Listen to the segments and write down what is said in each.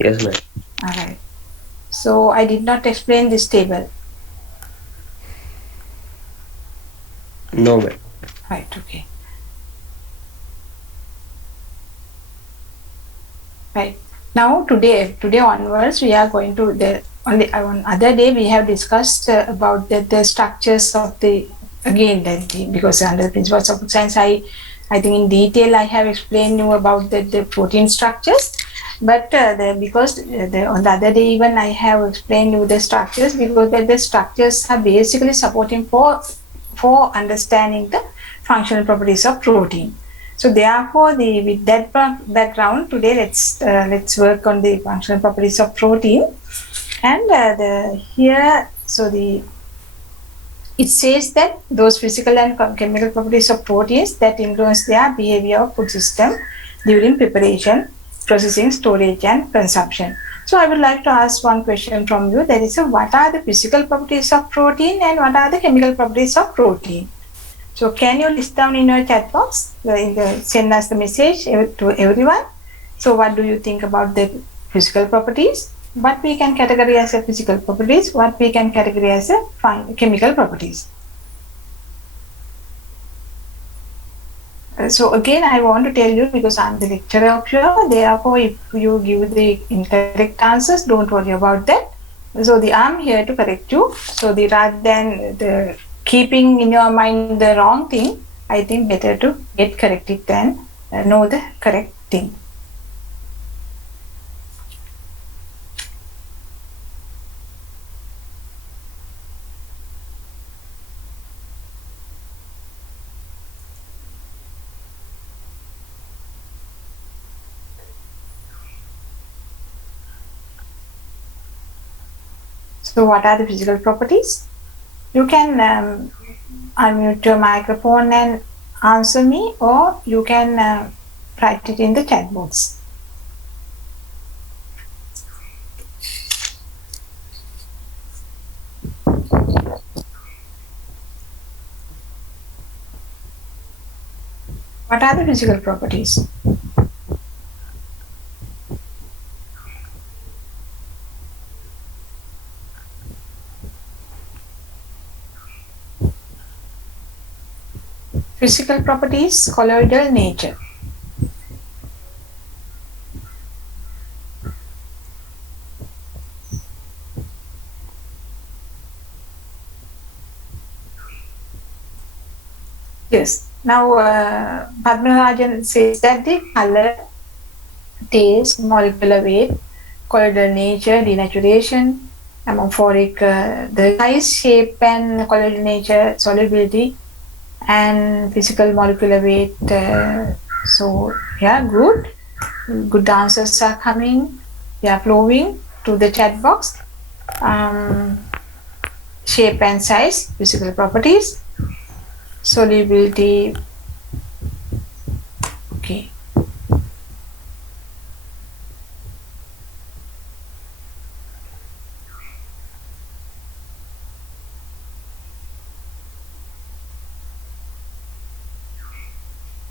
Yes, ma'am. Alright. So I did not explain this table. No, ma'am. Right, okay. Right. Now today onwards we are going to the on other day we have discussed about the structures of the again because under the principles of science I think in detail I have explained you about the protein structures, but on the other day even I have explained you the structures because the structures are basically supporting for understanding the functional properties of protein. So therefore, with that background, today let's work on the functional properties of protein. And it says that those physical and chemical properties of proteins that influence their behavior of food system during preparation, processing, storage, and consumption. So I would like to ask one question from you. That is, what are the physical properties of protein and what are the chemical properties of protein? So can you list down in your chat box, send us the message to everyone. So what do you think about the physical properties? What we can categorize as physical properties, what we can categorize as chemical properties. So again, I want to tell you because I'm the lecturer of you, therefore if you give the incorrect answers, don't worry about that. So I'm here to correct you. So rather than the keeping in your mind the wrong thing, I think better to get corrected than know the correct thing. So what are the physical properties? You can unmute your microphone and answer me, or you can write it in the chat box. What are the physical properties? Physical properties, colloidal nature. Yes. Now, Padmarajan says that the color, taste, molecular weight, colloidal nature, denaturation, amophoric, the size, shape, and colloidal nature, solubility, and physical molecular weight. So, yeah, good. Good answers are coming. They are flowing to the chat box. Shape and size, physical properties, solubility. Okay.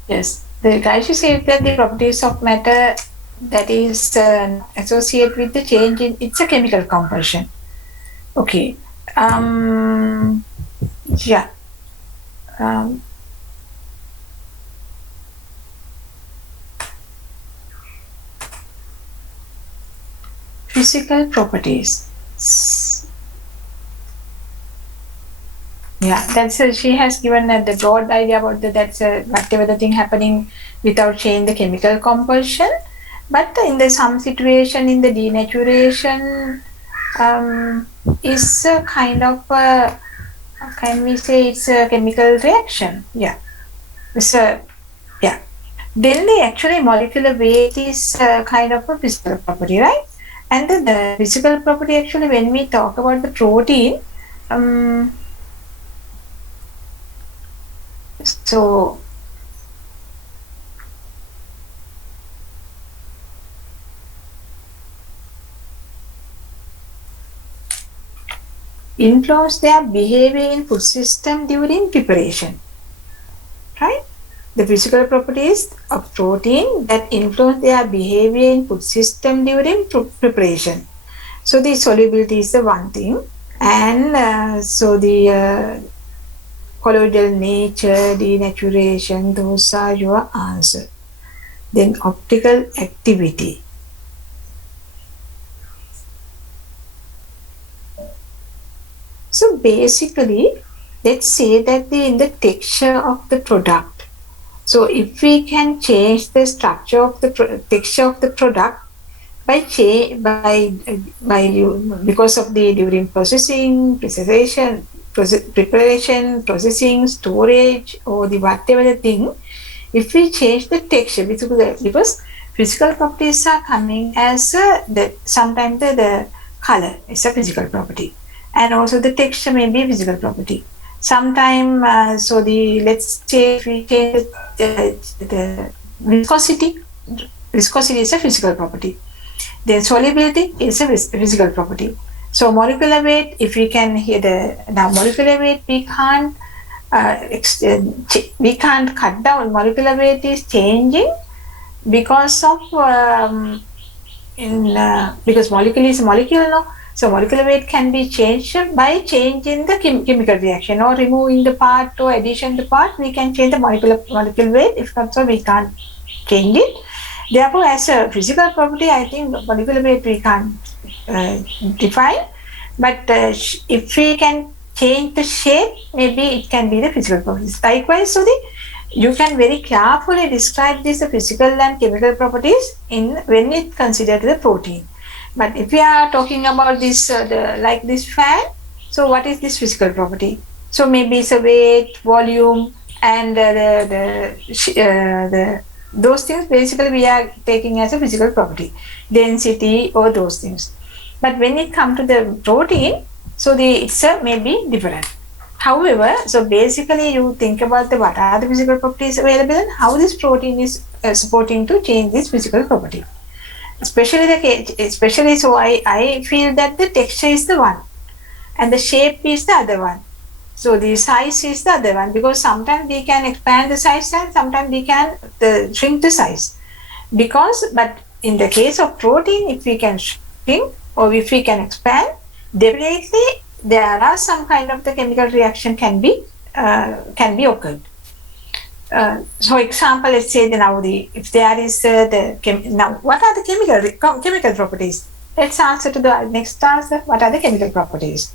Yes, the Gaussian said that the properties of matter that is associated with the change in it's a chemical composition. Okay. Yeah. Um, Physical properties. Yeah, she has given the broad idea about that's whatever the thing happening without change the chemical composition. But in the some situation in the denaturation is a kind of can we say it's a chemical reaction? Yeah, it's a yeah. Then the actually molecular weight is kind of a physical property, right? And the physical property actually when we talk about the protein, um, so influence their behavior in food system during preparation, right? the physical properties of protein that influence their behavior in food system during preparation. So the solubility is the one thing, and so the colloidal nature, denaturation, those are your answer. Then optical activity. So basically, let's say that in the texture of the product. So if we can change the structure of the texture of the product because of the during processing, preparation, processing, storage, or the whatever the thing, if we change the texture, because physical properties are coming as sometimes the color is a physical property, and also the texture may be a physical property. Sometimes, so let's say if we change the viscosity is a physical property. Then solubility is a physical property. So molecular weight, if we can hear now molecular weight, we can't cut down. Molecular weight is changing because of because molecule is a molecule, no? So molecular weight can be changed by changing the chemical reaction or removing the part or addition the part. We can change the molecule weight. If not so, we can't change it. Therefore, as a physical property, I think molecular weight we can't define. But if we can change the shape, maybe it can be the physical properties. Likewise, so you can very carefully describe this the physical and chemical properties when it considered the protein. But if we are talking about this like this fan, so what is this physical property? So maybe it's a weight, volume, and those things basically we are taking as a physical property, density or those things. But when it comes to the protein, so it's maybe different. However, so basically you think about what are the physical properties available and how this protein is supporting to change this physical property. Especially so I feel that the texture is the one and the shape is the other one. So the size is the other one, because sometimes we can expand the size and sometimes we can shrink the size. But in the case of protein, if we can shrink or if we can expand, definitely there are some kind of the chemical reaction can be occurred. So example, let's say if there is now what are the chemical properties? Let's answer to the next answer. What are the chemical properties?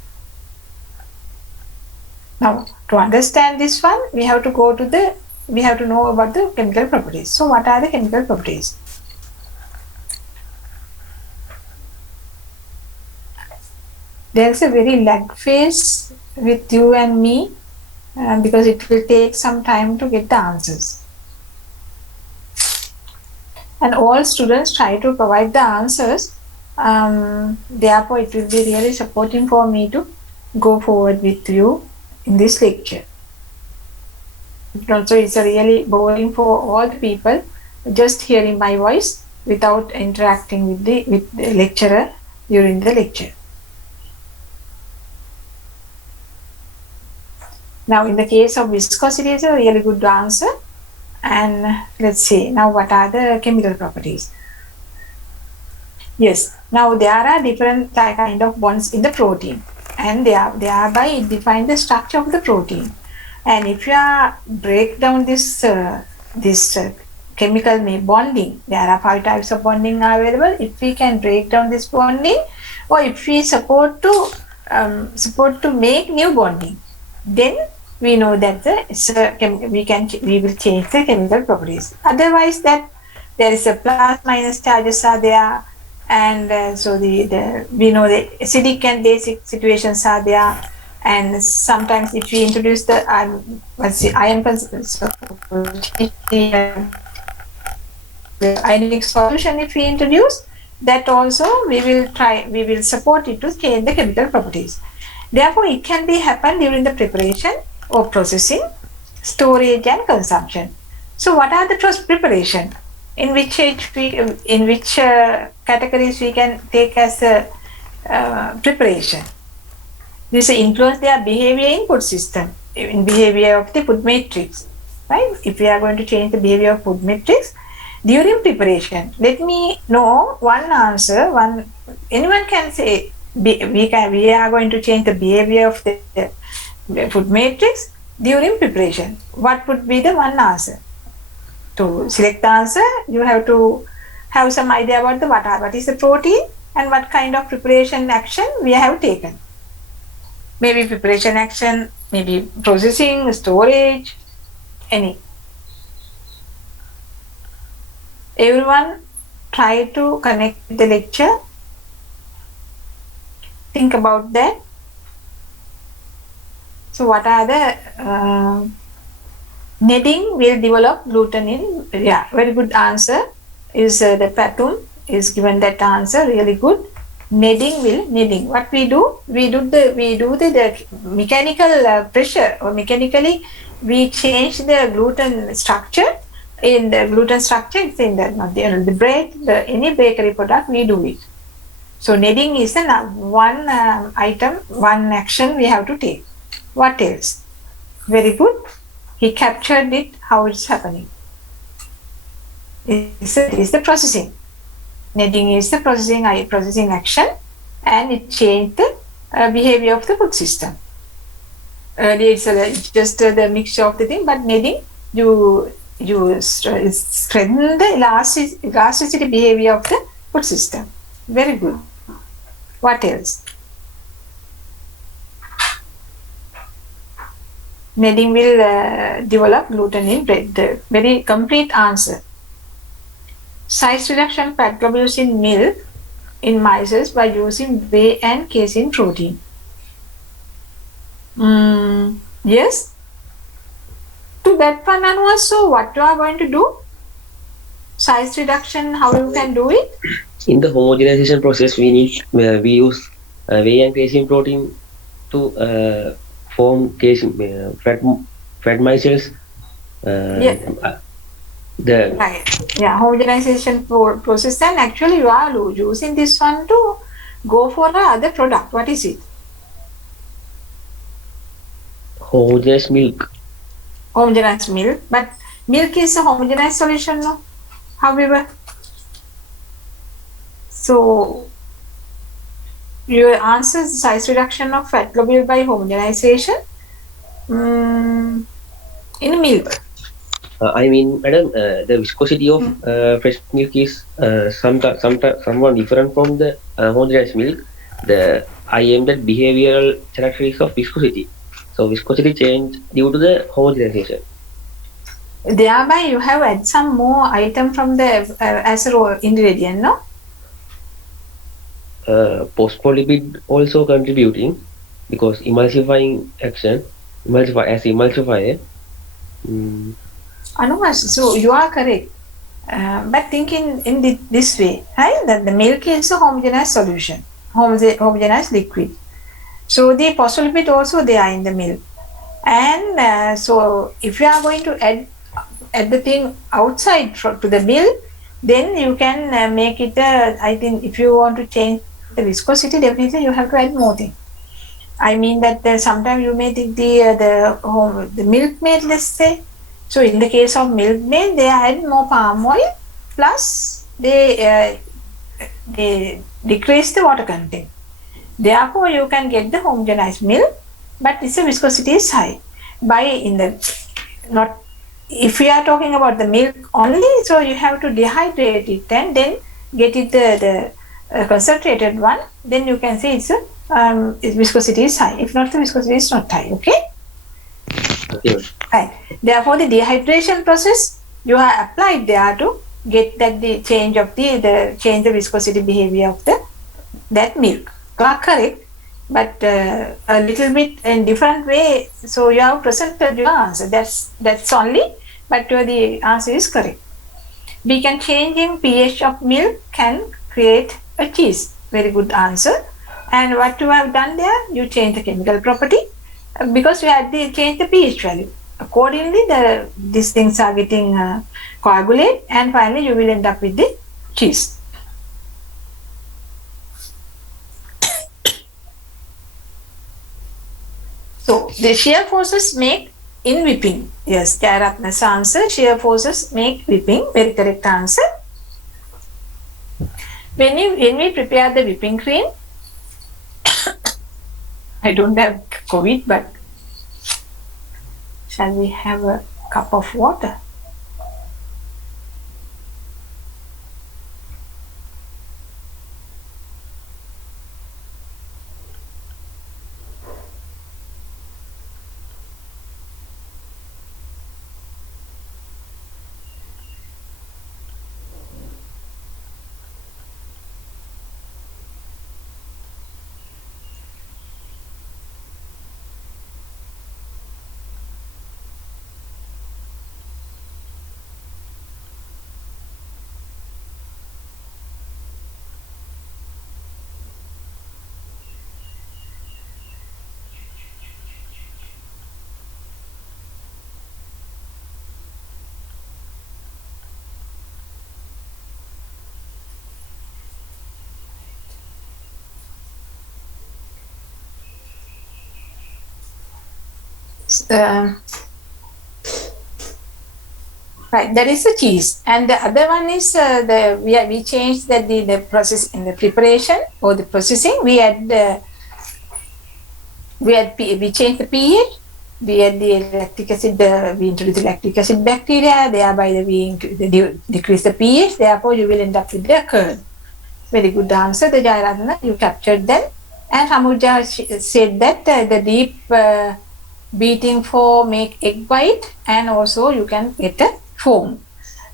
Now, to understand this one, we have to know about the chemical properties. So, what are the chemical properties? There is a very lag phase with you and me because it will take some time to get the answers. And all students try to provide the answers. Therefore, it will be really supporting for me to go forward with you in this lecture. Also, it's really boring for all the people just hearing my voice without interacting with the lecturer during the lecture. Now, in the case of viscosity, it's a really good answer. And let's see, now what are the chemical properties? Yes, now there are different kind of bonds in the protein, and thereby it defines the structure of the protein. And if you break down this chemical bonding, there are 5 types of bonding available. If we can break down this bonding, or if we support to make new bonding, then we know that we will change the chemical properties. Otherwise, that there is a plus minus charges are there, and so we know the acidic and basic situations are there. And sometimes if we introduce the ion ionic solution, if we introduce that also, we will support it to change the chemical properties. Therefore, it can be happen during the preparation or processing, storage and consumption. So, what are the preparation? In which categories we can take as a preparation? This influence their behavior in food system, in behavior of the food matrix. right? If we are going to change the behavior of food matrix during preparation, let me know one answer. Anyone can say we are going to change the behavior of the food matrix during preparation. What would be the one answer? To select the answer, you have to have some idea about what is the protein and what kind of preparation action we have taken. Maybe preparation action, maybe processing, storage, any. Everyone try to connect the lecture. Think about that. So what are the kneading will develop gluten in? Yeah, very good answer is the Patum is given that answer, really good. Kneading. What we do? We do the mechanical pressure, or mechanically we change the gluten structure. In the gluten structure, it's in the bread, any bakery product, we do it. So kneading is the one item, one action we have to take. What else? Very good. He captured it, how it's happening. Is the processing. Kneading is the processing action, and it changed the behavior of the food system. Earlier it's just the mixture of the thing, but kneading, you strengthen the elasticity behavior of the food system. Very good. What else? Kneading will develop gluten in bread. The very complete answer. Size reduction fat globules in milk in mice by using whey and casein protein. Yes. To that one, Anwar, so what you are going to do? Size reduction, how you can do it? In the homogenization process, we use whey and casein protein to form casein fat micelles. Right. Yeah, homogenization process, and actually you are using this one to go for other product. What is it? Homogeneous milk. Homogenized milk, but milk is a homogenized solution, no? However, so your answer is size reduction of fat globule by homogenization in milk. I mean, madam, the viscosity of fresh milk is somewhat different from the homogenized milk. I am the behavioral characteristics of viscosity. So viscosity change due to the homogenization. Thereby, you have add some more item from the as a ingredient, no? Phospholipid also contributing because emulsifying action, emulsifier. Anumas, so you are correct. But thinking in this way, right? That the milk is a homogeneous solution, homogeneous liquid. So the phospholipid also they are in the milk. And so if you are going to add the thing outside to the milk, then you can make it, I think if you want to change the viscosity, definitely you have to add more thing. I mean that sometimes you may think the milkmaid, let's say. So in the case of milkmaid, they add more palm oil, plus they decrease the water content. Therefore, you can get the homogenized milk, but its viscosity is high. If we are talking about the milk only, so you have to dehydrate it and then get it the concentrated one. Then you can say its viscosity is high. If not, the viscosity is not high. Okay. Okay. Right. Therefore, the dehydration process you have applied there to get that the change of the change the viscosity behavior of that milk. You are correct, but a little bit in different way. So you have presented your answer. That's only, but the answer is correct. We can changing pH of milk can create a cheese. Very good answer. And what you have done there, you change the chemical property because you had change the pH value. Accordingly, these things are getting coagulated, and finally you will end up with the cheese. So the shear forces make in whipping. Yes, Jayaratna's answer, shear forces make whipping. Very correct answer. When we prepare the whipping cream, I don't have COVID, but shall we have a cup of water? Right, that is the cheese, and the other one is we changed the process in the preparation or the processing. We changed the pH. We add the lactic acid. We introduce the lactic acid bacteria. Thereby we decrease the pH. Therefore, you will end up with the curd. Very good answer, the Jayaratna. You captured that. And Samujja said that the deep beating for make egg white, and also you can get a foam.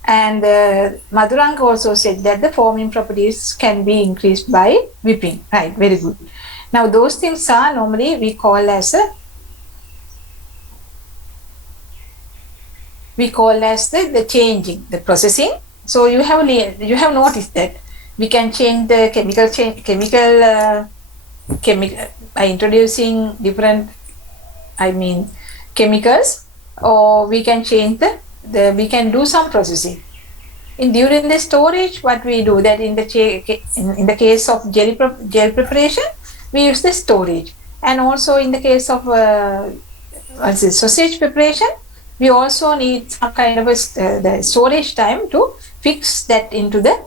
And Madhuranka also said that the foaming properties can be increased by whipping. Right, very good. Now those things are normally we call as the changing, the processing. So you have noticed that we can change the chemical by introducing different chemicals, or we can change we can do some processing. During the storage, what we do that in the case of gel preparation, we use the storage, and also in the case of sausage preparation, we also need some kind of the storage time to fix that into the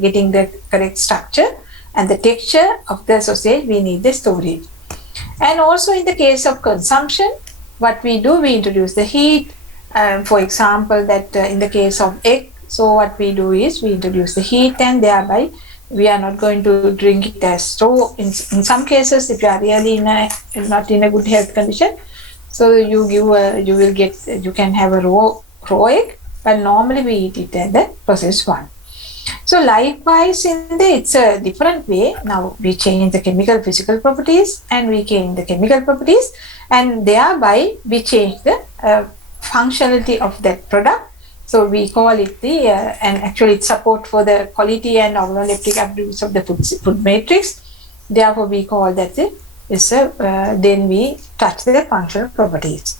getting the correct structure and the texture of the sausage. We need the storage. And also in the case of consumption, what we do, we introduce the heat. For example, that in the case of egg, so what we do is we introduce the heat, and thereby we are not going to drink it as raw. In some cases, if you are really not in a good health condition, so you can have a raw egg, but normally we eat it as the processed one. So likewise, it's a different way. Now we change the chemical physical properties, and we change the chemical properties, and thereby we change the functionality of that product. So we call it and actually it's support for the quality and organoleptic attributes of the food matrix. Therefore, we call that then we touch the functional properties.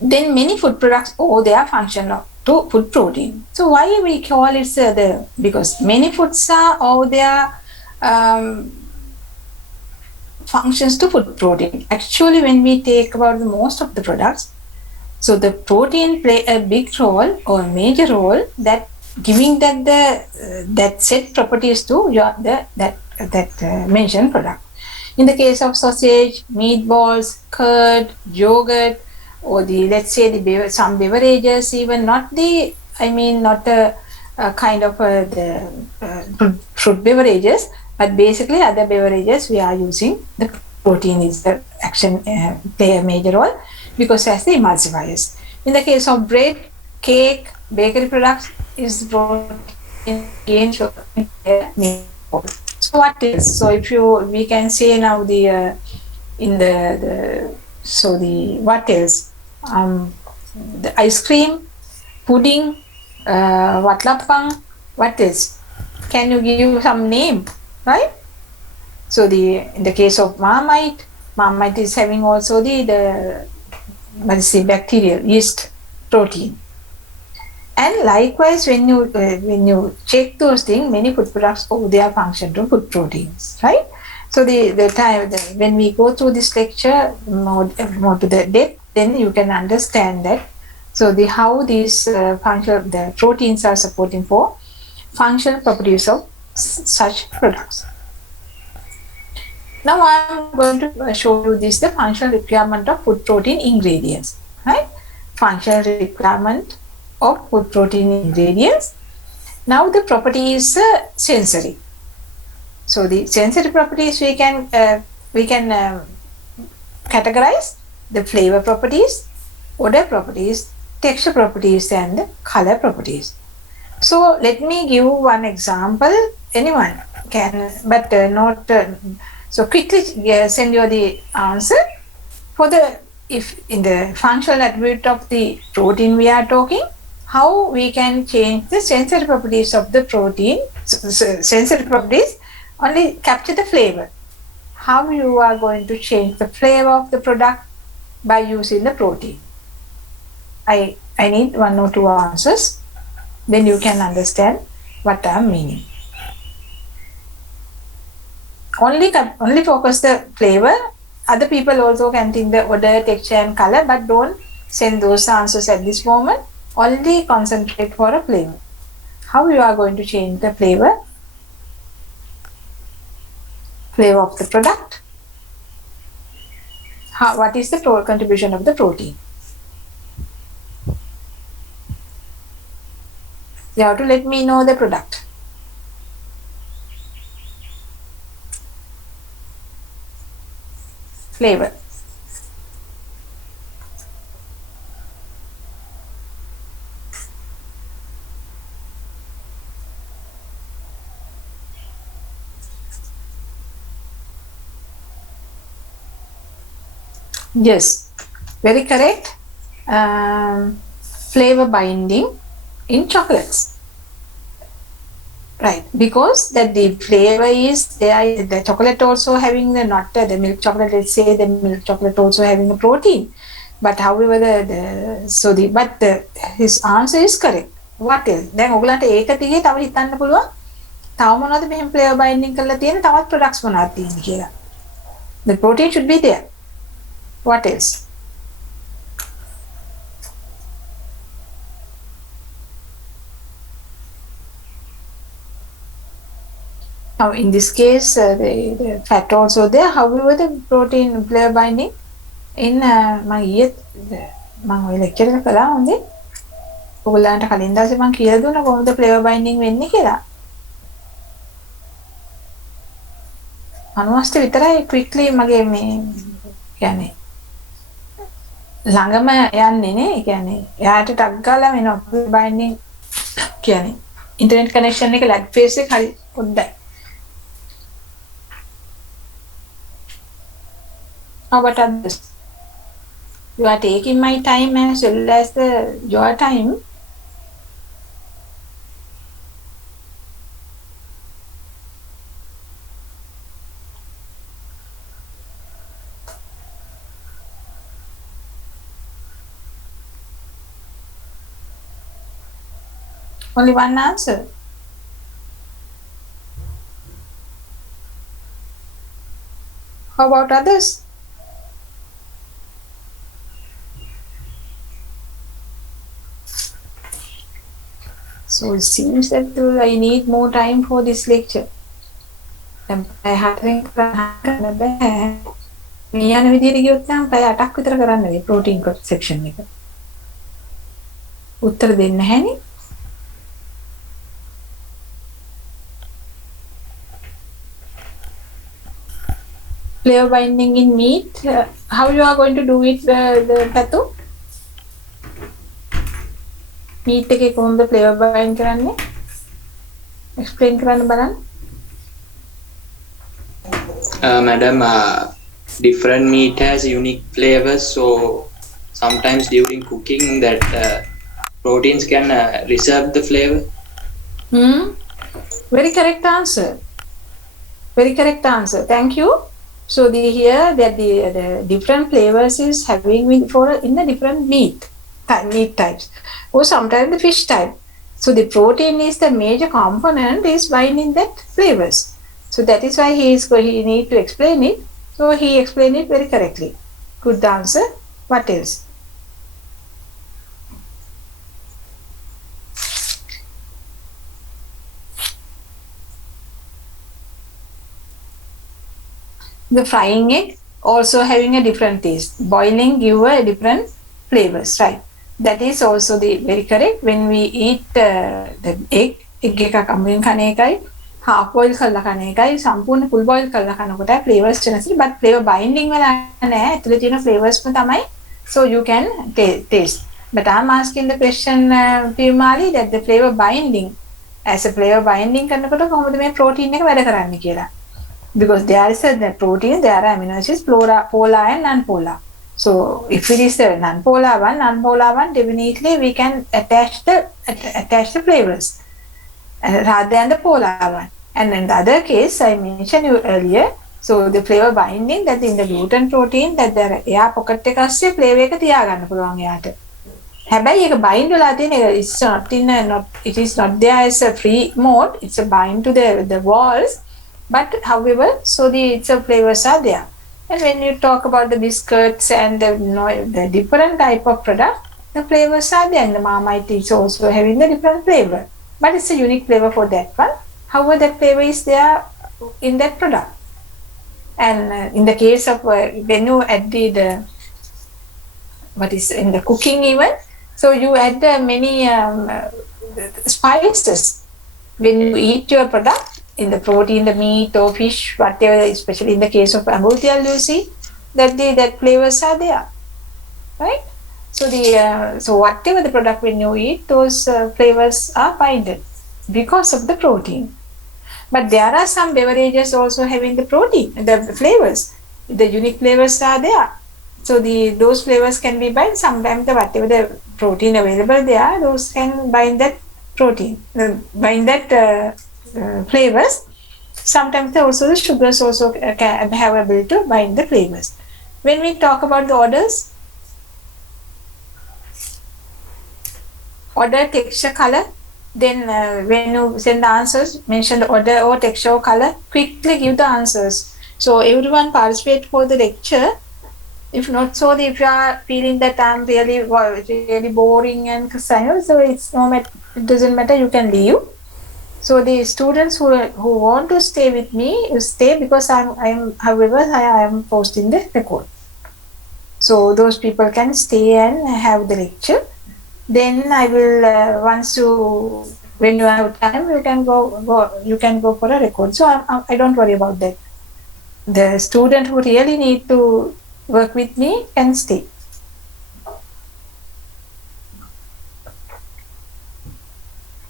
Then many food products owe their function to food protein. So why we call it because many foods owe their functions to food protein. Actually, when we take about the most of the products, so the protein play a big role or a major role that giving that set properties to that mentioned product. In the case of sausage, meatballs, curd, yogurt, or let's say some beverages, even not the kind of the fruit beverages, but basically other beverages we are using the protein is the action play a major role because as the emulsifiers. In the case of bread, cake, bakery products is protein gain. So what is, so if we can say now what else? The ice cream, pudding, watlapang, what else? Can you give some name, right? So in the case of Marmite is having also the bacterial yeast protein. And likewise, when you check those things, many food products owe their function to food proteins, right? So when we go through this lecture more to the depth, then you can understand that. So how these the proteins are supporting for functional properties of such products. Now I'm going to show you this, the functional requirement of food protein ingredients, right? Functional requirement of food protein ingredients. Now the property is sensory. So the sensory properties we can categorize the flavor properties, odor properties, texture properties, and color properties. So let me give one example. Anyone can, but not. So quickly send you the answer for the, if in the functional attribute of the protein we are talking, how we can change the sensory properties of the protein. Sensory properties only capture the flavor. How you are going to change the flavor of the product by using the protein? I need 1 or 2 answers. Then you can understand what I am meaning. Only focus the flavor. Other people also can think the odor, texture and color, but don't send those answers at this moment. Only concentrate for a flavor. How you are going to change the flavor? Flavor of the product. What is the contribution of the protein? You have to let me know the product. Flavor. Yes, very correct. Flavor binding in chocolates. Right, because that the flavor is there, the chocolate also having the not the milk chocolate, let's say the milk chocolate also having a protein, but however his answer is correct. What else? දැන් ඔයගලන්ට ඒක දිගේ තව හිතන්න පුළුවන් තව මොනවද මෙහෙම flavor binding කරලා තියෙන තවත් products මොනවද තියෙන්නේ කියලා. The protein should be there. What else? Now, in this case, the fat also there. However, the protein flavor binding in my lecture එක කළා හොඳේ. ඔයගොල්ලන්ට කලින් දවසේ මම කියලා දුන්නා කොහොමද flavor binding වෙන්නේ කියලා. අනුවස්ත විතරයි quickly මගේ මේ කියන්නේ ළඟම යන්නේ නේ. ඒ කියන්නේ එයාට ටක් ගාලා වෙනවා binding කියන්නේ internet connection එක lag phase එක හරි පොඩ්ඩයි. How about others? You are taking my time as well as your time. Only one answer. How about others? So it seems that I need more time for this lecture. I have to කරන්න බෑ. මේ යන විදිහට ගියොත් නම් පැය 8ක් විතර කරන්න වෙයි protein section එක. උත්තර දෙන්න නැහැනේ. Flavor binding in meat. How you are going to do it, the Patu? Meat එකේ කොහොමද flavor bind කරන්නේ? Explain කරන්න බලන්න. Madam, different meat has unique flavors, so sometimes during cooking that proteins can reserve the flavor. Very correct answer. Very correct answer. Thank you. So here that the different flavors is having in the different meat. meat types, or sometimes the fish type. So the protein is the major component is binding that flavors. So that is why he need to explain it. So he explained it very correctly. Good answer. What else? The frying egg also having a different taste. Boiling give a different flavors, right? That is also the very correct. When we eat the egg එකක් අමුයෙන් කන එකයි half boil කරලා කන එකයි සම්පූර්ණ full boil කරලා කනකොට flavors වෙනස් but flavor binding වෙලා නැහැ. ඇතුලේ තියෙන flavors තමයි. So you can taste. But I'm asking the question Pimali that the flavor binding as a flavor binding කරනකොට කොහොමද මේ protein එක වැඩ කරන්නේ කියලා. Because there is the protein, there are amino acids, polar and non-polar. So if it is the non-polar one, definitely we can attach the flavors rather than the polar one. And in the other case, I mentioned you earlier, so the flavor binding that in the gluten protein that there එයා pocket එක ඇස්සේ flavor එක තියාගන්න පුළුවන් එයාට. හැබැයි ඒක bind වෙලා තියෙන it is not there as a free mode, it's a bind to the walls. But however, so the flavors are there. And when you talk about the biscuits and the different type of product, the flavors are there. And the Marmite is also having the different flavor. But it's a unique flavor for that one. However, that flavor is there in that product. And in the case of when you add what is in the cooking even, so you add many spices. When you eat your product, in the protein, the meat or fish, whatever, especially in the case of Ambutial, you see that that flavors are there, right? So so whatever the product when you eat, those flavors are binded because of the protein. But there are some beverages also having the protein, the flavors, the unique flavors are there. So those flavors can be bind. Sometimes whatever the protein available there, those can bind that protein, bind that flavors. Sometimes also the sugars also can have ability to bind the flavors. When we talk about the orders, order, texture, color, then when you send the answers, mention the order or texture or color, quickly give the answers. So everyone participate for the lecture. If not so, if you are feeling that I'm really boring and so it's no matter, it doesn't matter, you can leave. So the students who want to stay with me, stay because I am posting the record. So those people can stay and have the lecture. Then I will when you have time, you can go for a record. So I don't worry about that. The student who really need to work with me can stay.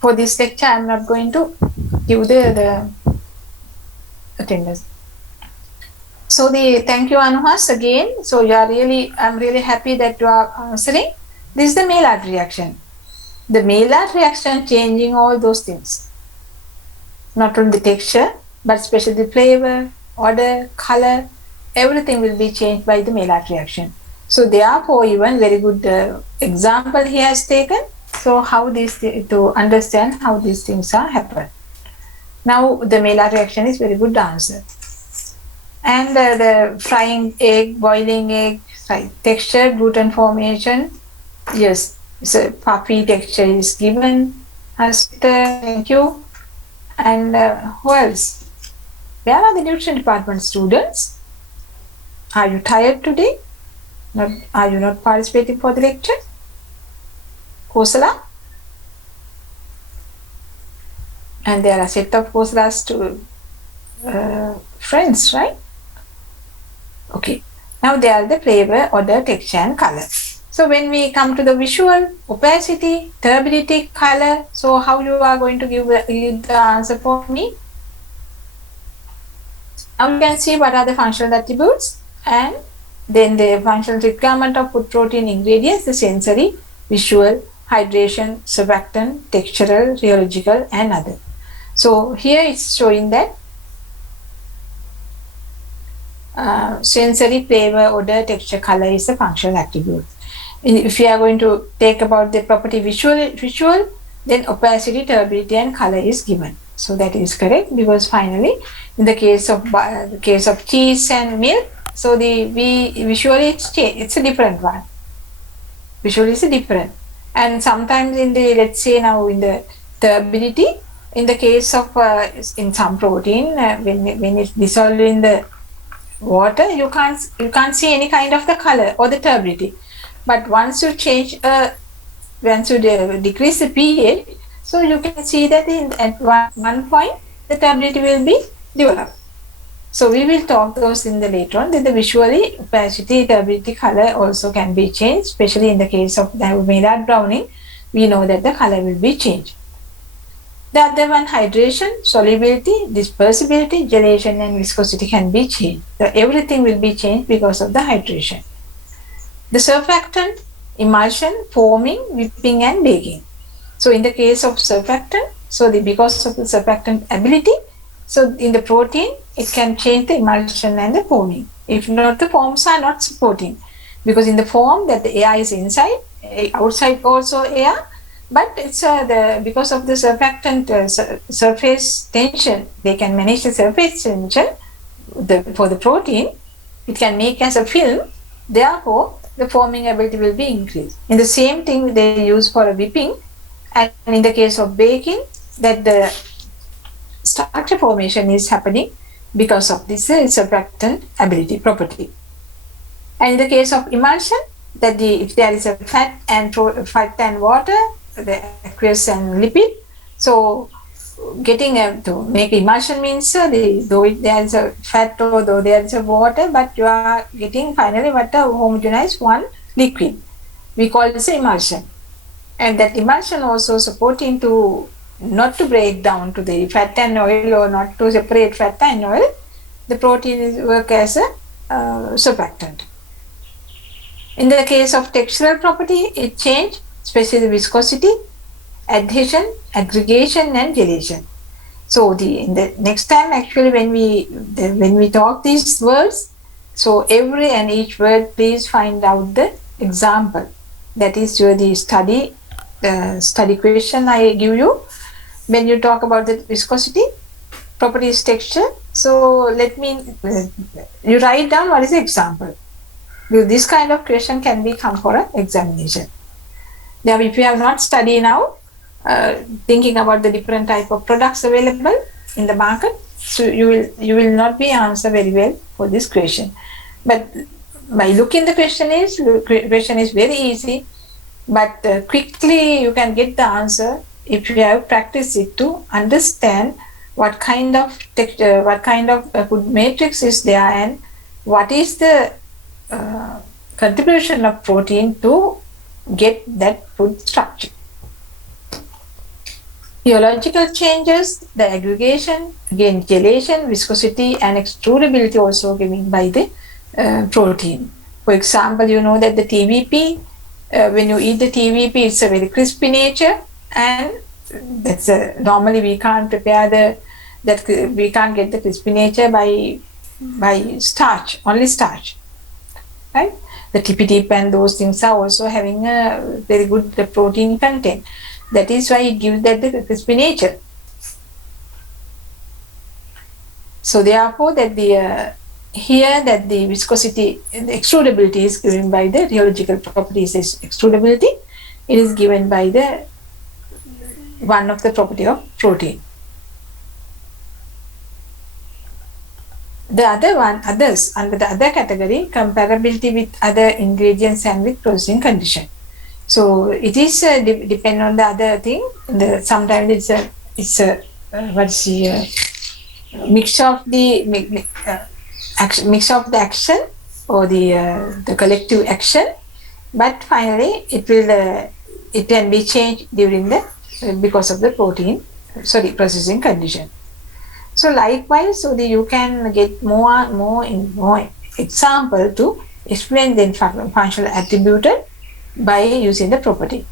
For this lecture, I am not going to give the attendance. So thank you, Anuhas, again. So I'm really happy that you are answering. This is the Maillard reaction. The Maillard reaction changing all those things. Not only the texture, but especially the flavor, order, color, everything will be changed by the Maillard reaction. So therefore, even very good example he has taken. So to understand how these things are happen. Now the Maillard reaction is very good answer. And the frying egg, boiling egg, texture, gluten formation, yes, it's a puffy texture is given. Thank you. And who else? Where are the nutrition department students? Are you tired today? Are you not participating for the lecture? Kosala, and there are a set of Kosalas to friends, right? Okay, now they are the flavor, order, texture and color. So when we come to the visual, opacity, turbidity, color, so how you are going to give the answer for me? Now you can see what are the functional attributes and then the functional requirement of food protein ingredients, the sensory, visual, hydration, surfactant, textural, rheological and other. So here it's showing that sensory, flavor, odor, texture, color is a functional attribute. If you are going to take about the property visual, then opacity, turbidity, and color is given. So that is correct, because finally, in the case of cheese and milk, so the visually it's a different one. Visually is different, and sometimes in the, let's say now in the turbidity, in the case of in some protein, when it's dissolved in the water, you can't see any kind of the color or the turbidity. But once you once you decrease the pH, so you can see that at one point the turbidity will be developed. So we will talk those in the later on. That the visually opacity, turbidity, color also can be changed, especially in the case of the Maillard browning. We know that the color will be changed. The other one, hydration, solubility, dispersibility, gelation, and viscosity can be changed. So everything will be changed because of the hydration. The surfactant, emulsion, foaming, whipping, and baking. So in the case of surfactant, so because of the surfactant ability, so in the protein, it can change the emulsion and the foaming. If not, the foams are not supporting, because in the foam that the air is inside, outside also air, but it's because of the surfactant surface tension, they can manage the surface tension for the protein. It can make as a film. Therefore, the foaming ability will be increased. In the same thing they use for a whipping, and in the case of baking, that the structure formation is happening because of this surfactant ability property. And in the case of emulsion, that if there is a fat and water, the aqueous and lipid, so getting to make emulsion means though there is a fat or though there is a water, but you are getting finally what a homogenized one liquid. We call this emulsion, and that emulsion also supporting to not to break down to the fat and oil, or not to separate fat and oil. The protein is work as a surfactant. In the case of textural property, it change, especially the viscosity, adhesion, aggregation, and gelation. So in the next time, actually, when we talk these words, so every and each word, please find out the example. That is the study question I give you. When you talk about the viscosity, properties, texture, so you write down what is the example. This kind of question can be come for an examination. Now, if you have not studied now, thinking about the different type of products available in the market, so you will not be answer very well for this question. But by looking the question is very easy, but quickly you can get the answer if you have practiced it to understand what kind of texture, what kind of food matrix is there, and what is the contribution of protein to get that food structure. Rheological changes, the aggregation, again gelation, viscosity, and extrudability also given by the protein. For example, you know that the TVP, when you eat the TVP, it's a very crispy nature, and that's normally we can't prepare we can't get the crispy nature by starch, only starch, right? The TP-tip and those things are also having a very good protein content. That is why it gives that the crispy nature. So therefore, that here that the viscosity, the extrudability is given by the rheological properties. Extrudability, it is given by the one of the property of protein. The other one, others, under the other category, comparability with other ingredients and with processing condition. So it is depend on the other thing. Sometimes it's a mixture of the action or the collective action, but finally it can be changed during because of the processing condition. So likewise, you can get more example to explain the functional attributed by using the property.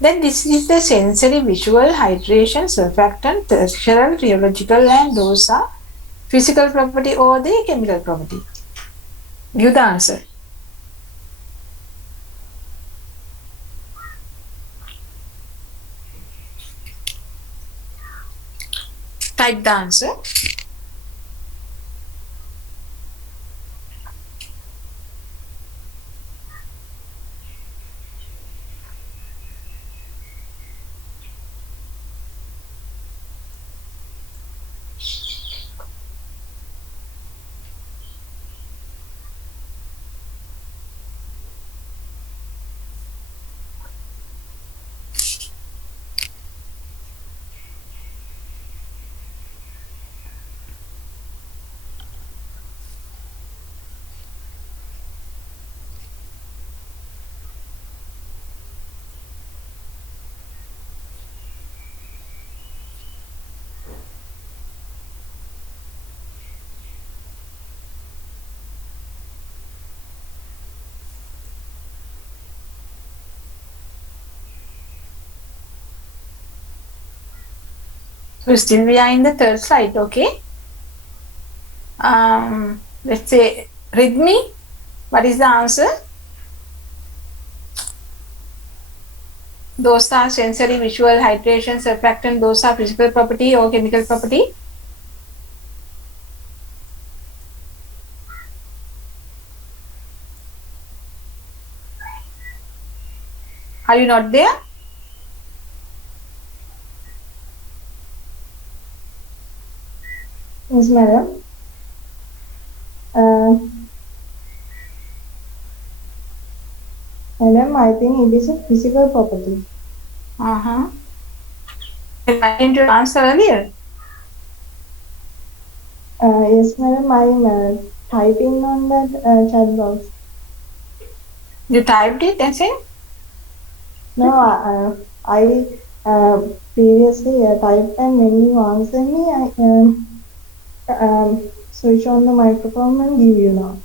Then this is the sensory, visual, hydration, surfactant, textural, rheological, and those are physical property or the chemical property. Give the answer. type the answer. So still we are in the third slide, okay? Let's say, read me. What is the answer? Those are sensory, visual, hydration, surfactant. Those are physical property or chemical property. Are you not there? Yes, madam. Madam, I think it is a physical property. I didn't answer earlier. Yes, madam. I'm typing on that chat box. You typed it and said? No, I previously typed, and when you answer me, I switch on the microphone and give you now.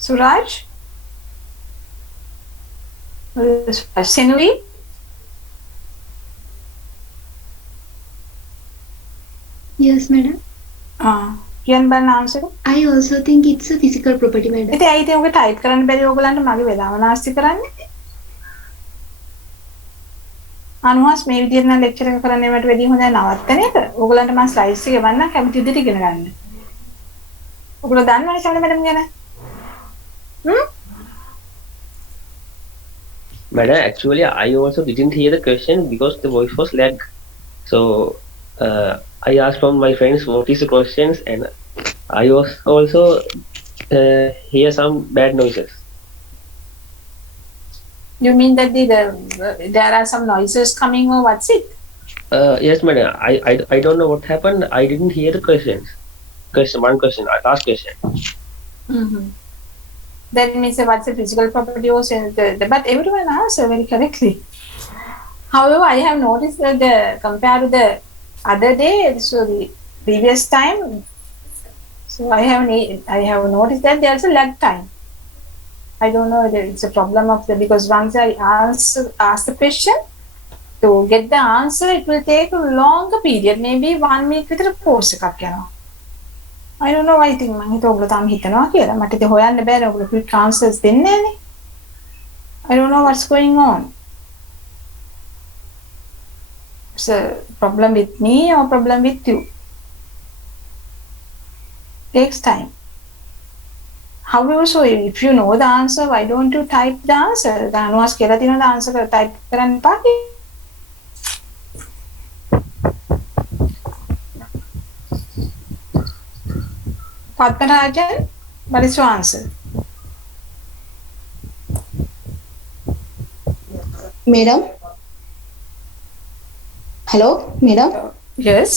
Suraj? Sinui? Yes, madam. කියන්න බලන්න answer. I also think it's a physical property, madam. ඉතින් ඇයි ඉතින් ඔක type කරන්න බැරි ඕගලන්ට මගේ වෙලාව නාස්ති කරන්නේ? අනුහස් මේ විදිහට නම් lecture එක කරන්නේ මට වැඩි හොඳයි නවත්තන එක. ඕගලන්ට මම slides එක ගවන්නම් කැමති විදිහට ඉගෙන ගන්න. ඔගොල්ලෝ දන්නවනේ සමහර මැඩම් ගැන. Madam, actually, I also didn't hear the question because the voice was lag. So I asked from my friends what is the questions, and I was also hear some bad noises. You mean that there are some noises coming or what's it? Yes, madam. I don't know what happened. I didn't hear the questions. One question, last question. Mm-hmm. That means what's the physical property or but everyone answered very correctly. However, I have noticed that compared to the other day, so the previous time, so I have noticed that there's a lag time. I don't know whether it's a problem of because once I ask the question, to get the answer, it will take a longer period, maybe 1 minute with a pause. I don't know why I think මම හිතුවා ඔයගොල්ලෝ තාම හිතනවා කියලා. මට ඉතින් හොයන්න බැහැ ඔයගොල්ලෝ quick answers දෙන්නේ නැනේ. I don't know what's going on. It's a problem with me or problem with you. Takes time. However, so if you know the answer, why don't you type the answer? අනුහස් කියලා තියෙනවා the answer type කරන්න එපා. Padmarajan, what is your answer? Madam? Hello, madam? Yes.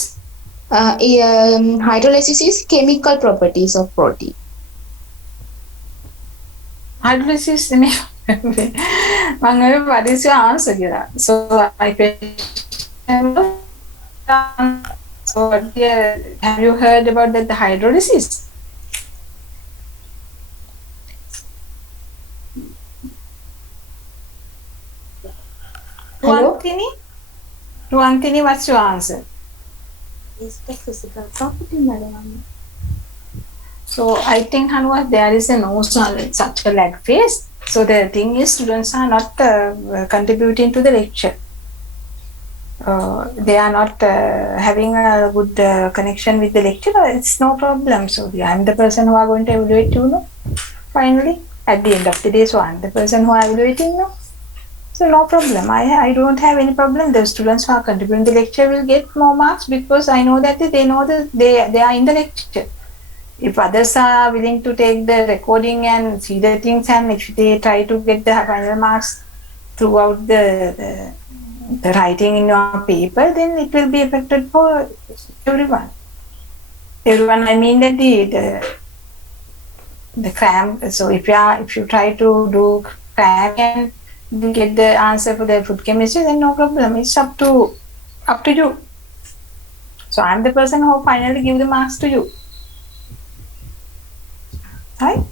Hydrolysis is chemical properties of protein. Hydrolysis, what is your answer here? So I question. So have you heard about the hydrolysis? Hello? Ruantini, what's your answer? It's the physical property, madam. So I think Hanwa, there is no such a lag phase. So the thing is, students are not contributing to the lecture. they are not having a good connection with the lecturer, it's no problem. So I'm the person who are going to evaluate you, no? Finally, at the end of the day, so I'm the person who are evaluating, no? So no problem. I don't have any problem. The students who are contributing the lecture will get more marks because I know that they know that they are in the lecture. If others are willing to take the recording and see the things, and if they try to get the final marks throughout the writing in your paper, then it will be affected for everyone. Everyone, I mean that the cram. So if you try to do cram and get the answer for the food chemistry, then no problem. It's up to you. So I'm the person who finally give the marks to you. Right?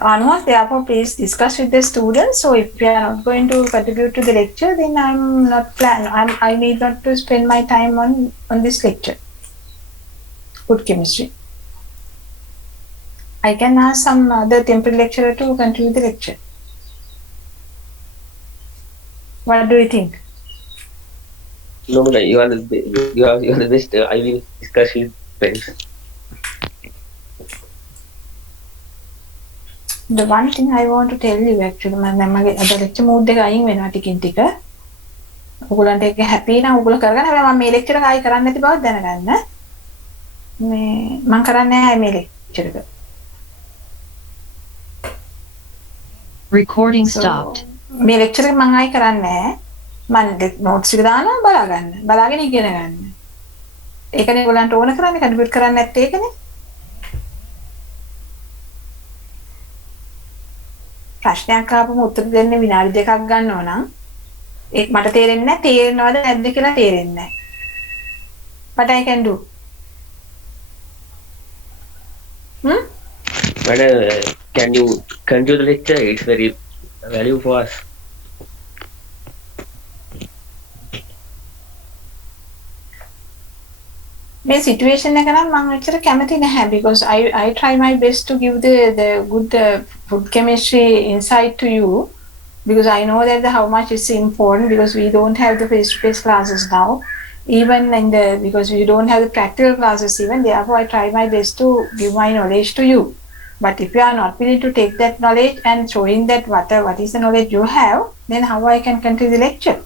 Onwards, therefore, please discuss with the students. So if you are not going to contribute to the lecture, then I'm not I need not to spend my time on this lecture. Food chemistry. I can ask some other temporary lecturer to continue the lecture. What do you think? No, madam, you are the best. I will discuss with friends. The one thing I want to tell you actually, මගේ අද lecture mood එක අයින් වෙනවා ටිකින් ටික. ඔයගොල්ලන්ට ඒක happy නම් ඔයගොල්ලෝ කරගන්න. හැබැයි මම මේ lecture එක ආයි කරන්නේ නැති බව දැනගන්න. මම කරන්නේ නැහැ මේ lecture එක. Recording stopped. මේ lecture එක මම ආයි කරන්නේ නැහැ. මම notes එක දානවා බලා ගන්න. බලාගෙන ඉගෙන ගන්න. ඒකනේ ඔයගොල්ලන්ට ඕන කරන්නේ contribute කරන්නේ නැත්තේ ඒකනේ. ප්‍රශ්නයක් ආපම උත්තර දෙන්න විනාඩි දෙකක් ගන්නවා නම් ඒක මට තේරෙන්නේ නැහැ තේරෙනවද නැද්ද කියලා තේරෙන්නේ නැහැ. What I can do? Madam, can you continue the lecture? It's very valuable for us. මේ සිටුේෂන් එක නම් මම ඇත්තට කැමති නැහැ because I try my best to give the good food chemistry insight to you because I know that how much it's important because we don't have the face-to-face classes now even because we don't have the practical classes even, therefore I try my best to give my knowledge to you. But if you are not willing to take that knowledge and showing that what is the knowledge you have, then how I can continue the lecture?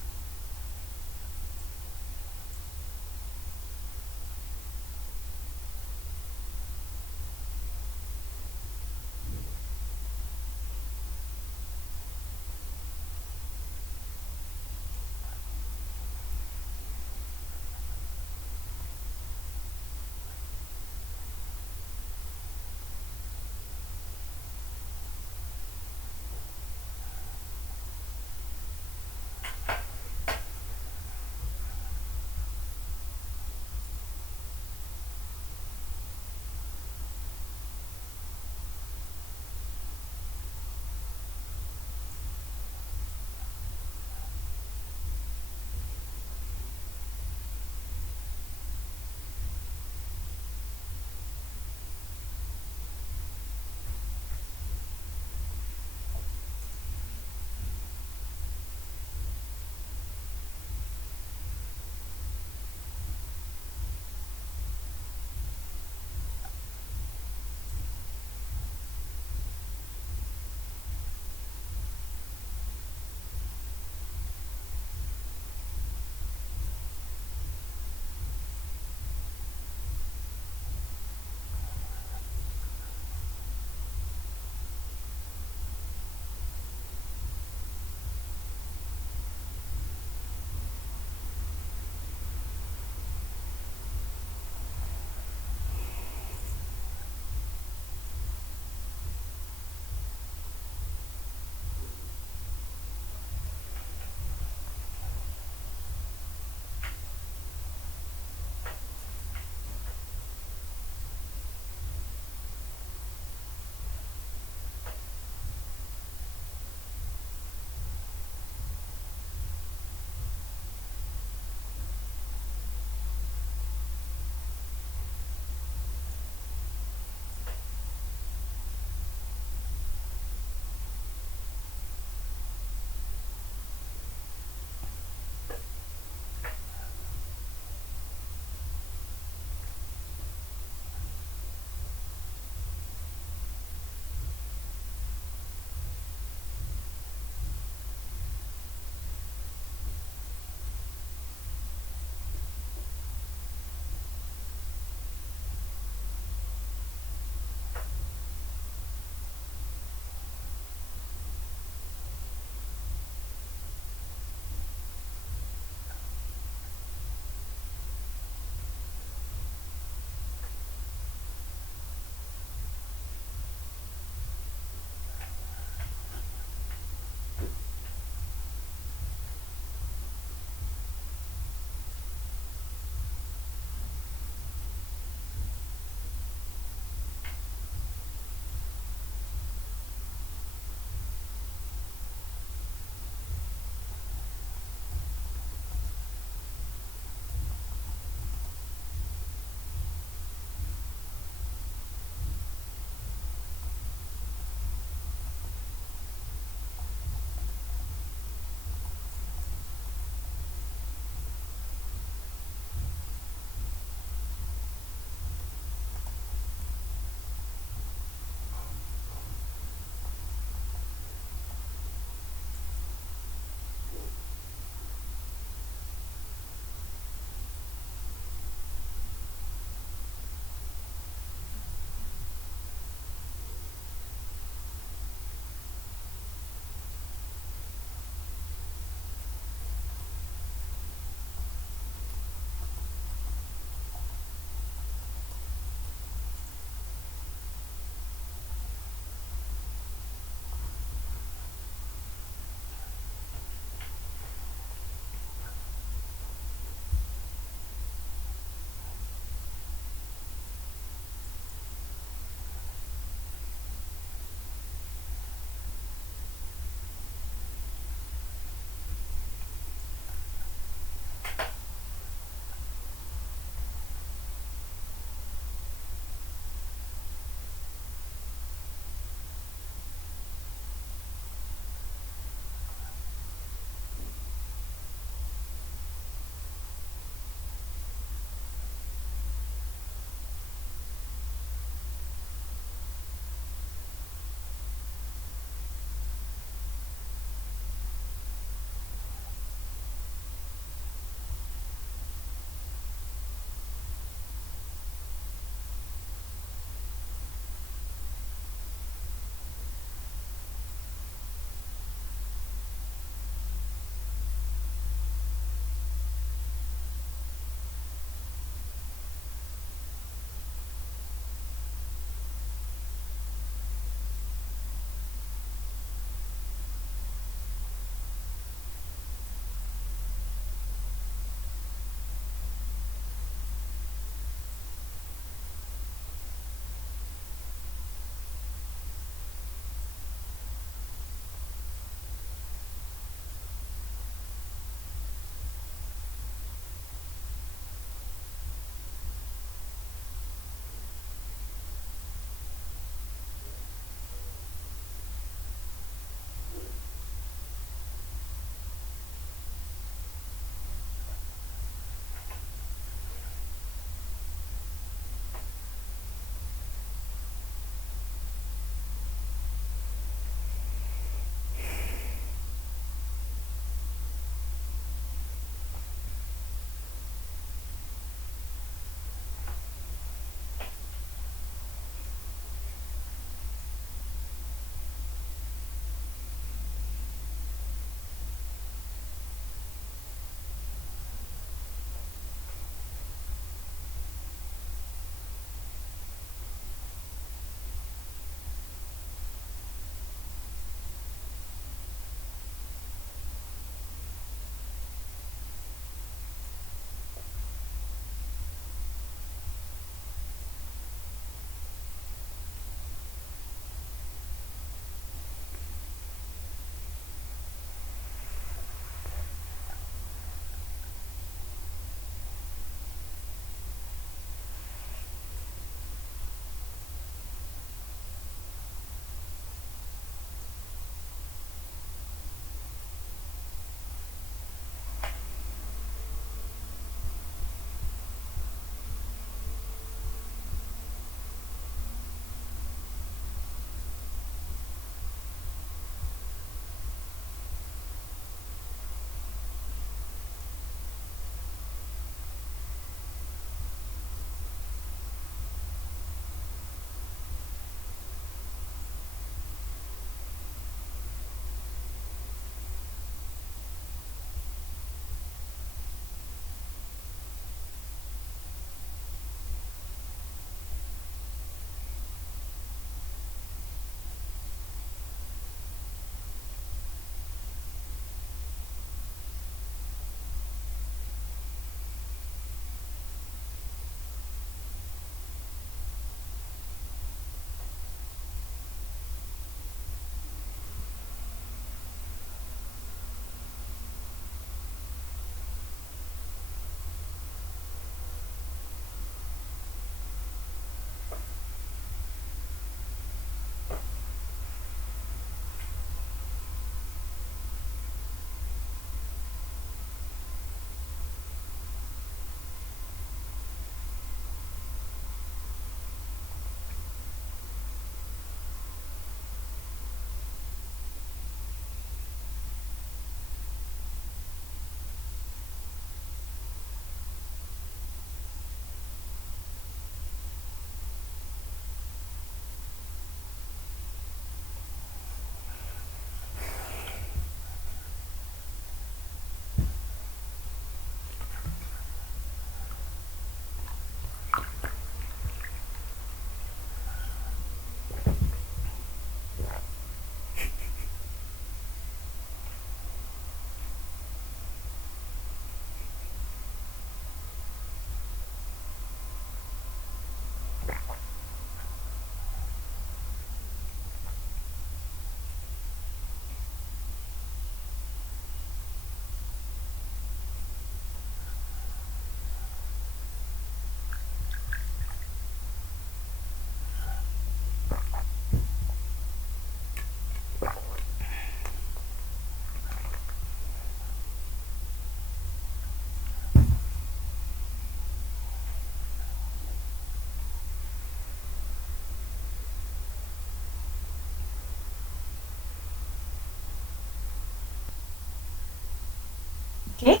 Okay.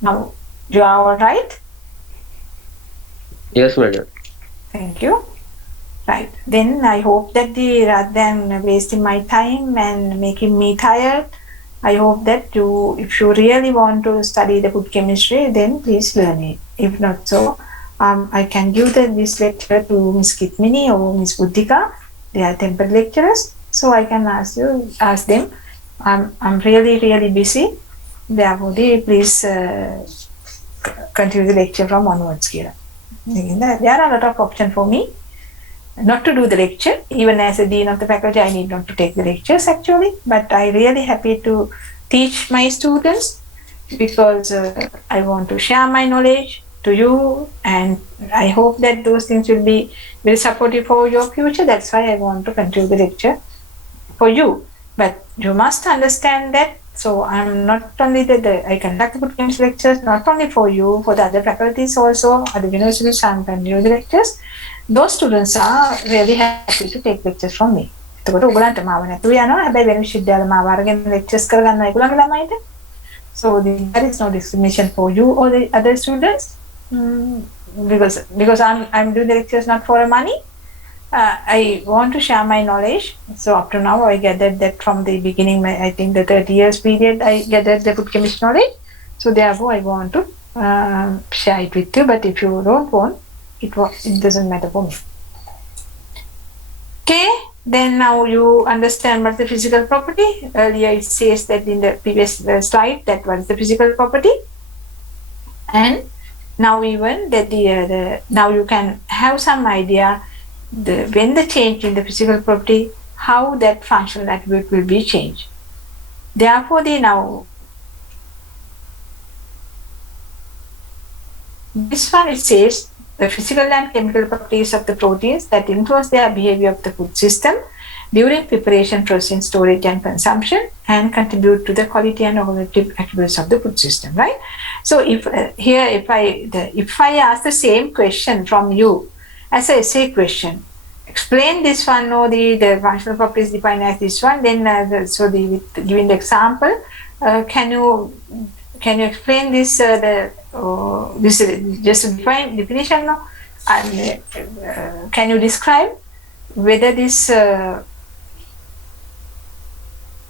Now, you are all right? Yes, madam. Thank you. Right. Then I hope that rather than wasting my time and making me tired, I hope that if you really want to study the food chemistry, then please learn it. If not so, I can give this lecture to Miss Kitmini or Miss Buddhika. They are tempered lecturers, so I can ask them. I'm really busy. Therefore, please continue the lecture from onwards here. There are a lot of options for me not to do the lecture. Even as a dean of the faculty, I need not to take the lectures actually, but I really happy to teach my students because I want to share my knowledge to you, and I hope that those things will be very supportive for your future. That's why I want to continue the lecture for you. But you must understand that. So I'm not only I conduct the food chemistry lectures not only for you, for the other faculties also, other universities, I'm continuing the lectures. Those students are really happy to take lectures from me. එතකොට ඔයගලන්ට මාව නැතුව යනවා. හැබැයි වෙන විශ්වවිද්‍යාල මාව අරගෙන lectures කරගන්න ඒගොල්ලන්ගේ ළමයිට. So there is no discrimination for you or the other students. Because I'm doing the lectures not for money. I want to share my knowledge. So up to now, I gathered that from the beginning, I think the 30 years period, I gathered the food chemistry knowledge. So therefore, I want to share it with you. But if you don't want, it doesn't matter for me. Okay, then now you understand what the physical property. Earlier it says that in the previous slide that what is the physical property. And now even that now you can have some idea when the change in the physical property, how that functional attribute will be changed. Therefore, this one it says the physical and chemical properties of the proteins that influence their behavior of the food system during preparation, processing, storage, and consumption, and contribute to the quality and qualitative attributes of the food system. Right. So, if I ask the same question from you as an essay question, explain this one or the functional properties defined as this one, then giving the example, can you explain this this just definition, no? And can you describe whether this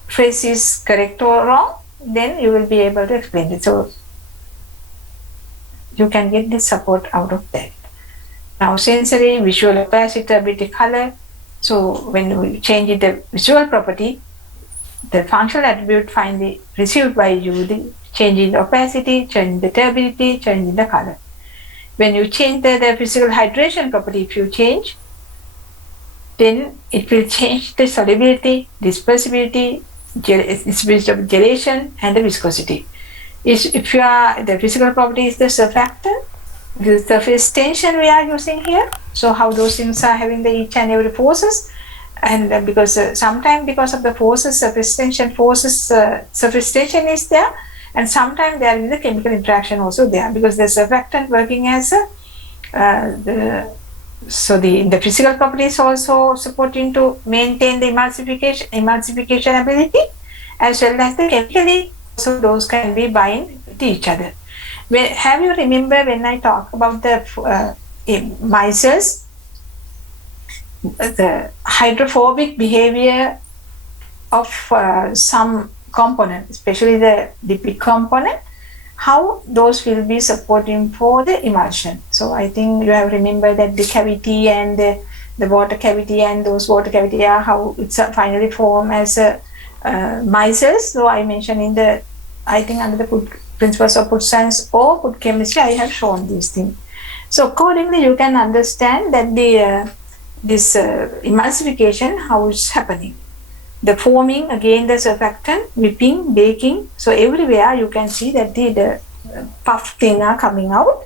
phrase is correct or wrong? Then you will be able to explain it. So you can get this support out of that. Now, sensory, visual opacity, ability, color. So when we change the visual property, the functional attribute finally received by you, the change in the opacity, change in the turbidity, change in the color. When you change the physical hydration property, if you change, then it will change the solubility, dispersibility, gelation, and the viscosity. If the physical property is the surfactant, the surface tension we are using here. So how those things are having the each and every forces, and because sometimes because of the forces, surface tension is there, and sometimes there is the chemical interaction also there, because the surfactant working as the physical properties also supporting to maintain the emulsification ability, as well as the chemically, so those can be bind to each other. Have you remember when I talk about the micelles, the hydrophobic behavior of some component, especially the lipid component, how those will be supporting for the emulsion. So I think you have remembered that the cavity and the water cavity, and those water cavity are how it's finally form as micelles. So I mentioned I think under the food principles of food science or food chemistry, I have shown these things. So accordingly, you can understand that this emulsification, how it's happening. The forming, again the surfactant, whipping, baking. So everywhere you can see that the puff thing are coming out,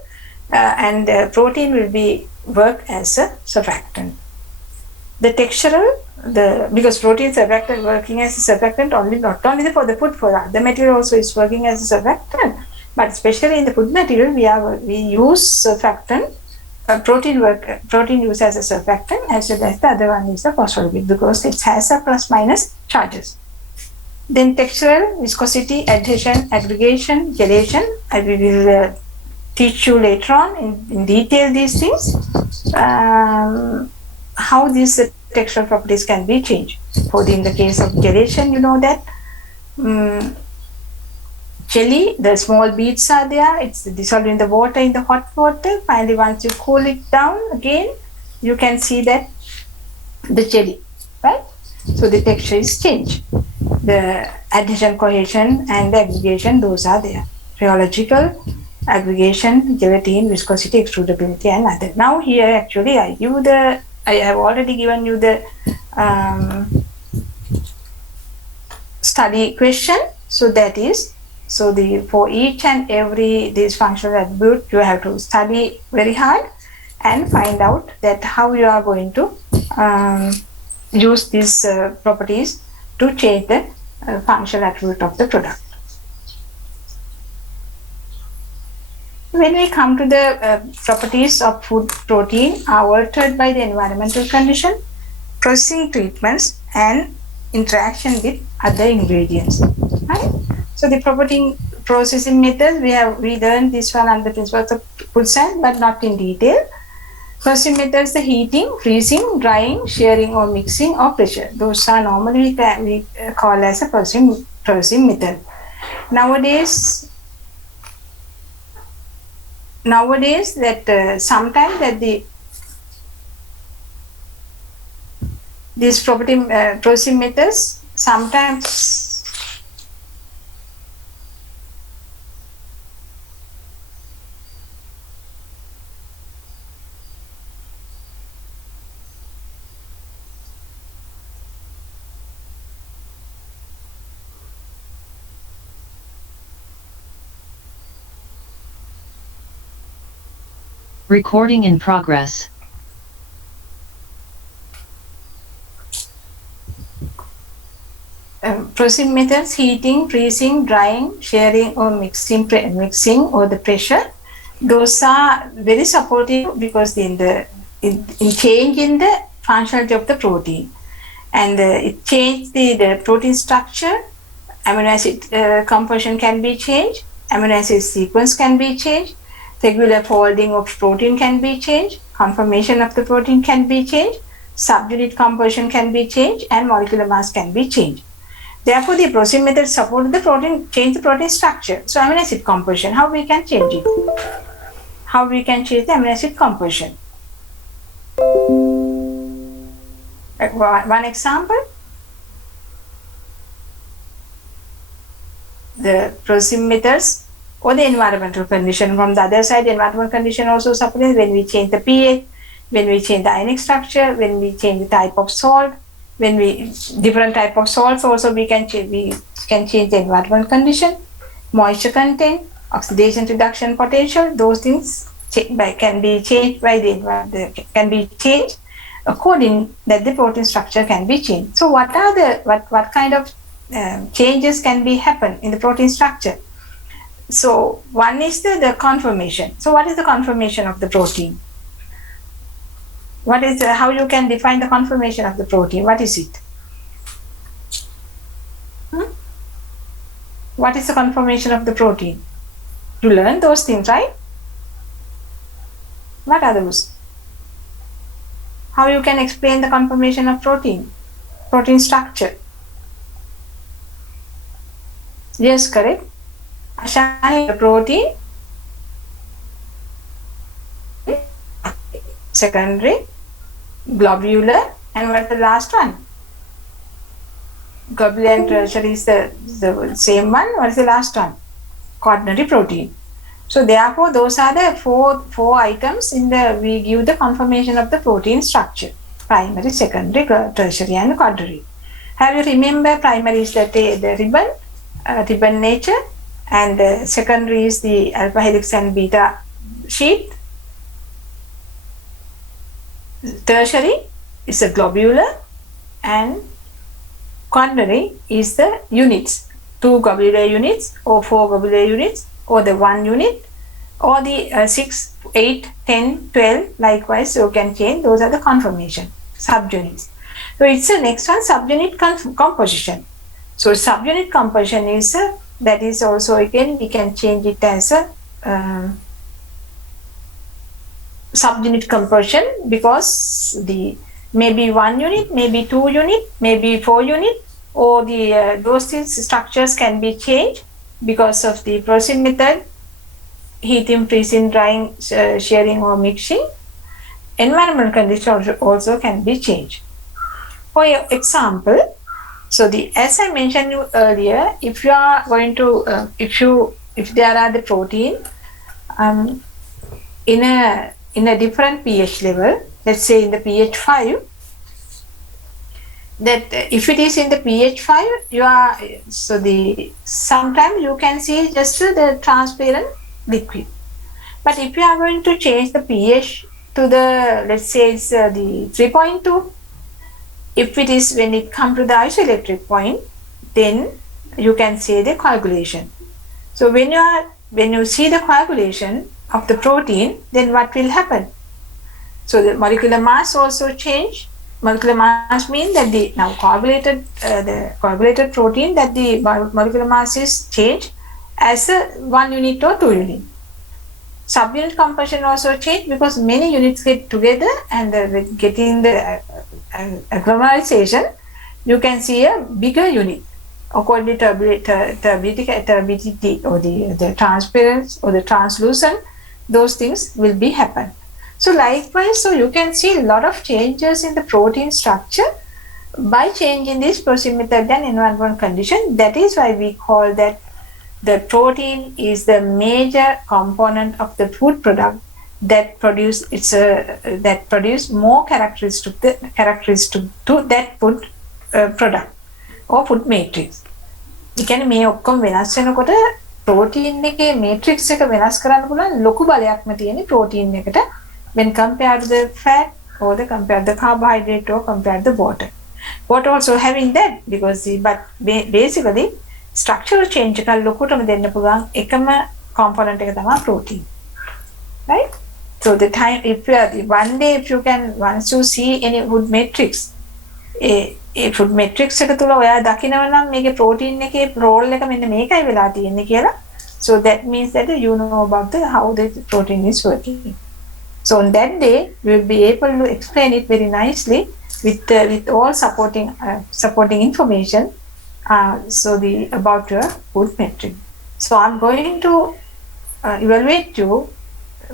and the protein will be work as a surfactant. The textural, because protein surfactant working as a surfactant not only for the food, for other material also is working as a surfactant, but especially in the food material we use surfactant, protein used as a surfactant, as well as the other one is the phospholipid, because it has a plus minus charges. Then textural, viscosity, adhesion, aggregation, gelation. I will teach you later on in detail these things. How these textural properties can be changed. For in the case of gelation, you know that jelly, the small beads are there, it's dissolved in the water, in the hot water. Finally, once you cool it down again, you can see that the jelly, right? So the texture is changed. The adhesion, cohesion and the aggregation, those are there. Rheological, aggregation, gelatine, viscosity, extrudability and other. Now here actually I have already given you the study question. So that is, for each and every these functional attribute, you have to study very hard and find out that how you are going to use these properties to change the functional attribute of the product. When we come to the properties of food protein are altered by the environmental condition, processing treatments and interaction with other ingredients, right? So the processing methods, we learned this one under principles of food science, but not in detail. Processing methods, the heating, freezing, drying, shearing or mixing or pressure. Those are normally we call as a processing method. Nowadays that sometimes that these processing methods sometimes Recording in progress. Processing methods, heating, freezing, drying, shearing or mixing or the pressure, those are very supportive because in change in the functionality of the protein, and it changed the protein structure. Amino acid composition can be changed, amino acid sequence can be changed, regular folding of protein can be changed, conformation of the protein can be changed, subunit composition can be changed, and molecular mass can be changed. Therefore, the processing method support the protein, change the protein structure. So, amino acid composition, how we can change it? How we can change the amino acid composition? One example, the processing methods or the environmental condition. From the other side, the environmental condition also supports when we change the pH, when we change the ionic structure, when we change the type of salt, when we different type of salts also we can change the environmental condition, moisture content, oxidation reduction potential. Those things can be changed according that the protein structure can be changed. So what kind of changes can be happen in the protein structure? So one is the conformation. So what is the conformation of the protein? What is how you can define the conformation of the protein? What is it? What is the conformation of the protein? You learn those things, right? What are those? How you can explain the conformation of protein structure? Yes, correct. Ashani, the protein, secondary, globular, and what's the last one? Globular and tertiary is the same one. What is the last one? Quaternary protein. So therefore, those are the four items we give the conformation of the protein structure: primary, secondary, tertiary, and quaternary. Have you remember primary is the ribbon nature, and secondary is the alpha helix and beta sheath. Tertiary is a globular, and quaternary is the units, 2 globular units or 4 globular units or the 1 unit or the 6, 8, 10, 12 likewise you can change. Those are the conformation subunits. So it's the next one, subunit composition. So subunit composition is that is also, again, we can change it as a subunit composition, because the maybe 1 unit, maybe 2 unit, maybe 4 unit, or the those structures can be changed because of the processing method, heating, freezing, drying, shearing or mixing. Environmental conditions also can be changed. For example, so as I mentioned you earlier, if you are going to if there are the protein in a different pH level, let's say in the pH 5, that if it is in the pH 5, you are sometimes you can see just the transparent liquid. But if you are going to change the pH to the, let's say it's the 3.2, if it is when it comes to the isoelectric point, then you can see the coagulation. So when you see the coagulation of the protein, then what will happen? So the molecular mass also change. Molecular mass means that the coagulated protein, that the molecular mass is changed as a 1 unit or 2 unit. Subunit composition also change because many units get together, and with getting the agglomeration, you can see a bigger unit according to turbidity or the transparency or the translucent. Those things will be happen. So likewise, so you can see a lot of changes in the protein structure by changing this processing method and environmental condition. That is why we call that the protein is the major component of the food product that produce more characteristic to that food product or food matrix. ඒ කියන්නේ මේ ඔක්කොම වෙනස් වෙනකොට protein එකේ matrix එක වෙනස් කරන්න පුළුවන් ලොකු බලයක්ම තියෙන ප්‍රෝටීන් එකට when compared to the fat or compared the carbohydrate or compared the water. Water also having that because but basically structural change එක ලොකුටම දෙන්න පුළුවන් එකම component එක තමයි protein. Right? So the time if you are one day if you can once you see any food matrix a food matrix එක තුල ඔයා දකිනවා නම් මේකේ protein එකේ role එක මෙන්න මේකයි වෙලා තියෙන්නේ කියලා. So that means that you know about how the protein is working. So on that day we will be able to explain it very nicely with all supporting information. So about your food matrix. So I'm going to evaluate you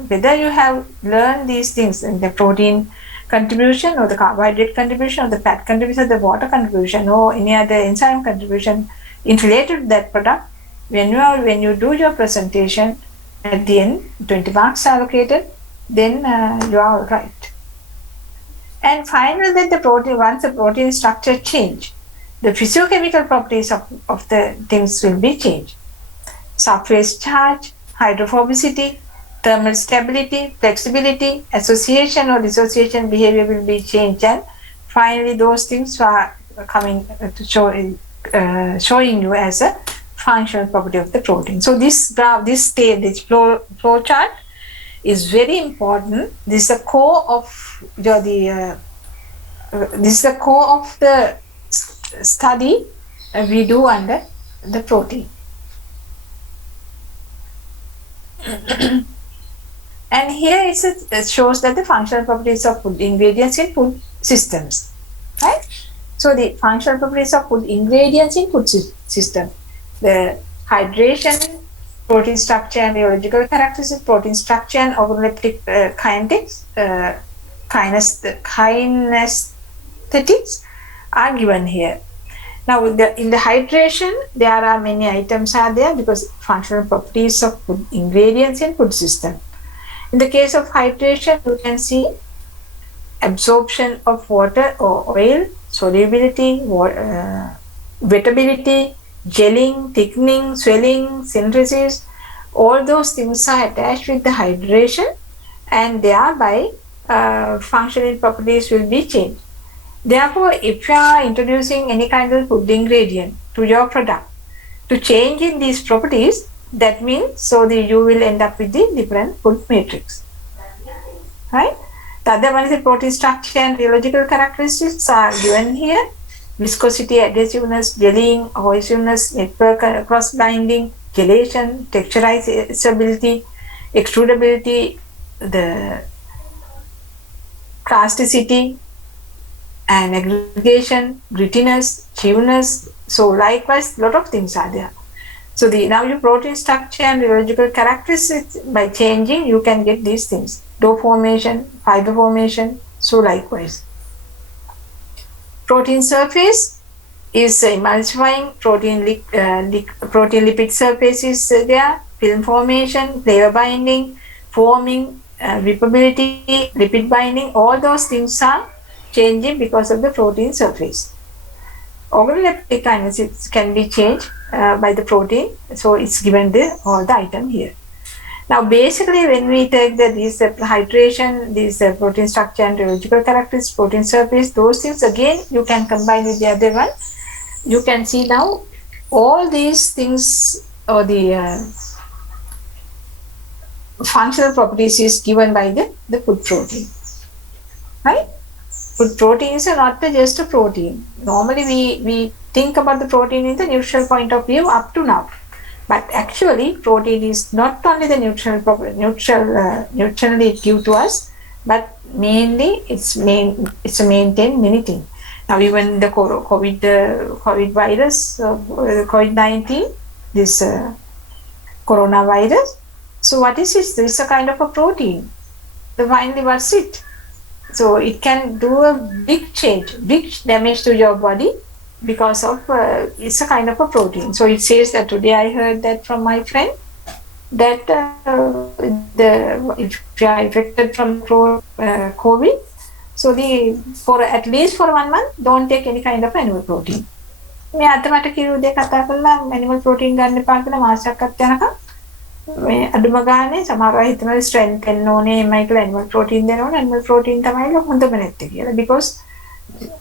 whether you have learned these things in the protein contribution or the carbohydrate contribution or the fat contribution, the water contribution or any other enzyme contribution in related to that product. When you do your presentation at the end, 20 marks allocated, then you are right. And finally, that the protein, once the protein structure change, the physiochemical properties of the things will be changed. Surface charge, hydrophobicity, thermal stability, flexibility, association or dissociation behavior will be changed, and finally those things are coming to showing you as a functional property of the protein. So this graph, this flow chart is very important. This is the core of the study we do under the protein. And here it shows that the functional properties of food ingredients in food systems, right? So the functional properties of food ingredients in food system, the hydration, protein structure and biological characteristics, protein structure and organoleptic kinetics, kinesthetics are given here. Now in the hydration, there are many items are there because functional properties of food ingredients in food system. In the case of hydration, you can see absorption of water or oil, solubility, wettability, gelling, thickening, swelling, synthesis. All those things are attached with the hydration, and thereby functional properties will be changed. Therefore, if you are introducing any kind of food ingredient to your product to change in these properties, that means you will end up with the different food matrix, right? The other one is the protein structure and biological characteristics are given here. viscosity, adhesiveness, gelling, cohesiveness, network cross-binding, gelation, texturizability, extrudability, the plasticity, and aggregation, grittiness, chewness. So likewise, lot of things are there. So now your protein structure and rheological characteristics, by changing, you can get these things. Dough formation, fiber formation, so likewise. Protein surface is emulsifying, protein lipid surface is there, film formation, flavor binding, forming, ripability, lipid binding, all those things are changing because of the protein surface. Organoleptic kinetics can be changed by the protein, so it's given all the item here. Now basically when we take this hydration, this protein structure and rheological characteristics, protein surface, those things again you can combine with the other one. You can see now all these things, or the functional properties is given by the food protein, right? Food protein is not just a protein. Normally we think about the protein in the nutritional point of view up to now. But actually, protein is not only the nutritionally it gives to us, but mainly it's maintain many things. Now even the COVID virus, COVID-19, this coronavirus. So what is this? This is a kind of a protein. Finally, what's it? So it can do a big change, big damage to your body, because of it's a kind of a protein. So it says that today I heard that from my friend that if you are infected from COVID, so for at least for 1 month, don't take any kind of animal protein. මේ අද මට කිව්ව දේ කතා කරලා animal protein ගන්න එපා කියලා මාසයක්වත් යනකම් මේ අඩුම ගානේ සමහර අය හිතනවා strength වෙන්න ඕනේ එමය කියලා animal protein දෙනවා. animal protein තමයි හොඳම නැත්තේ කියලා, because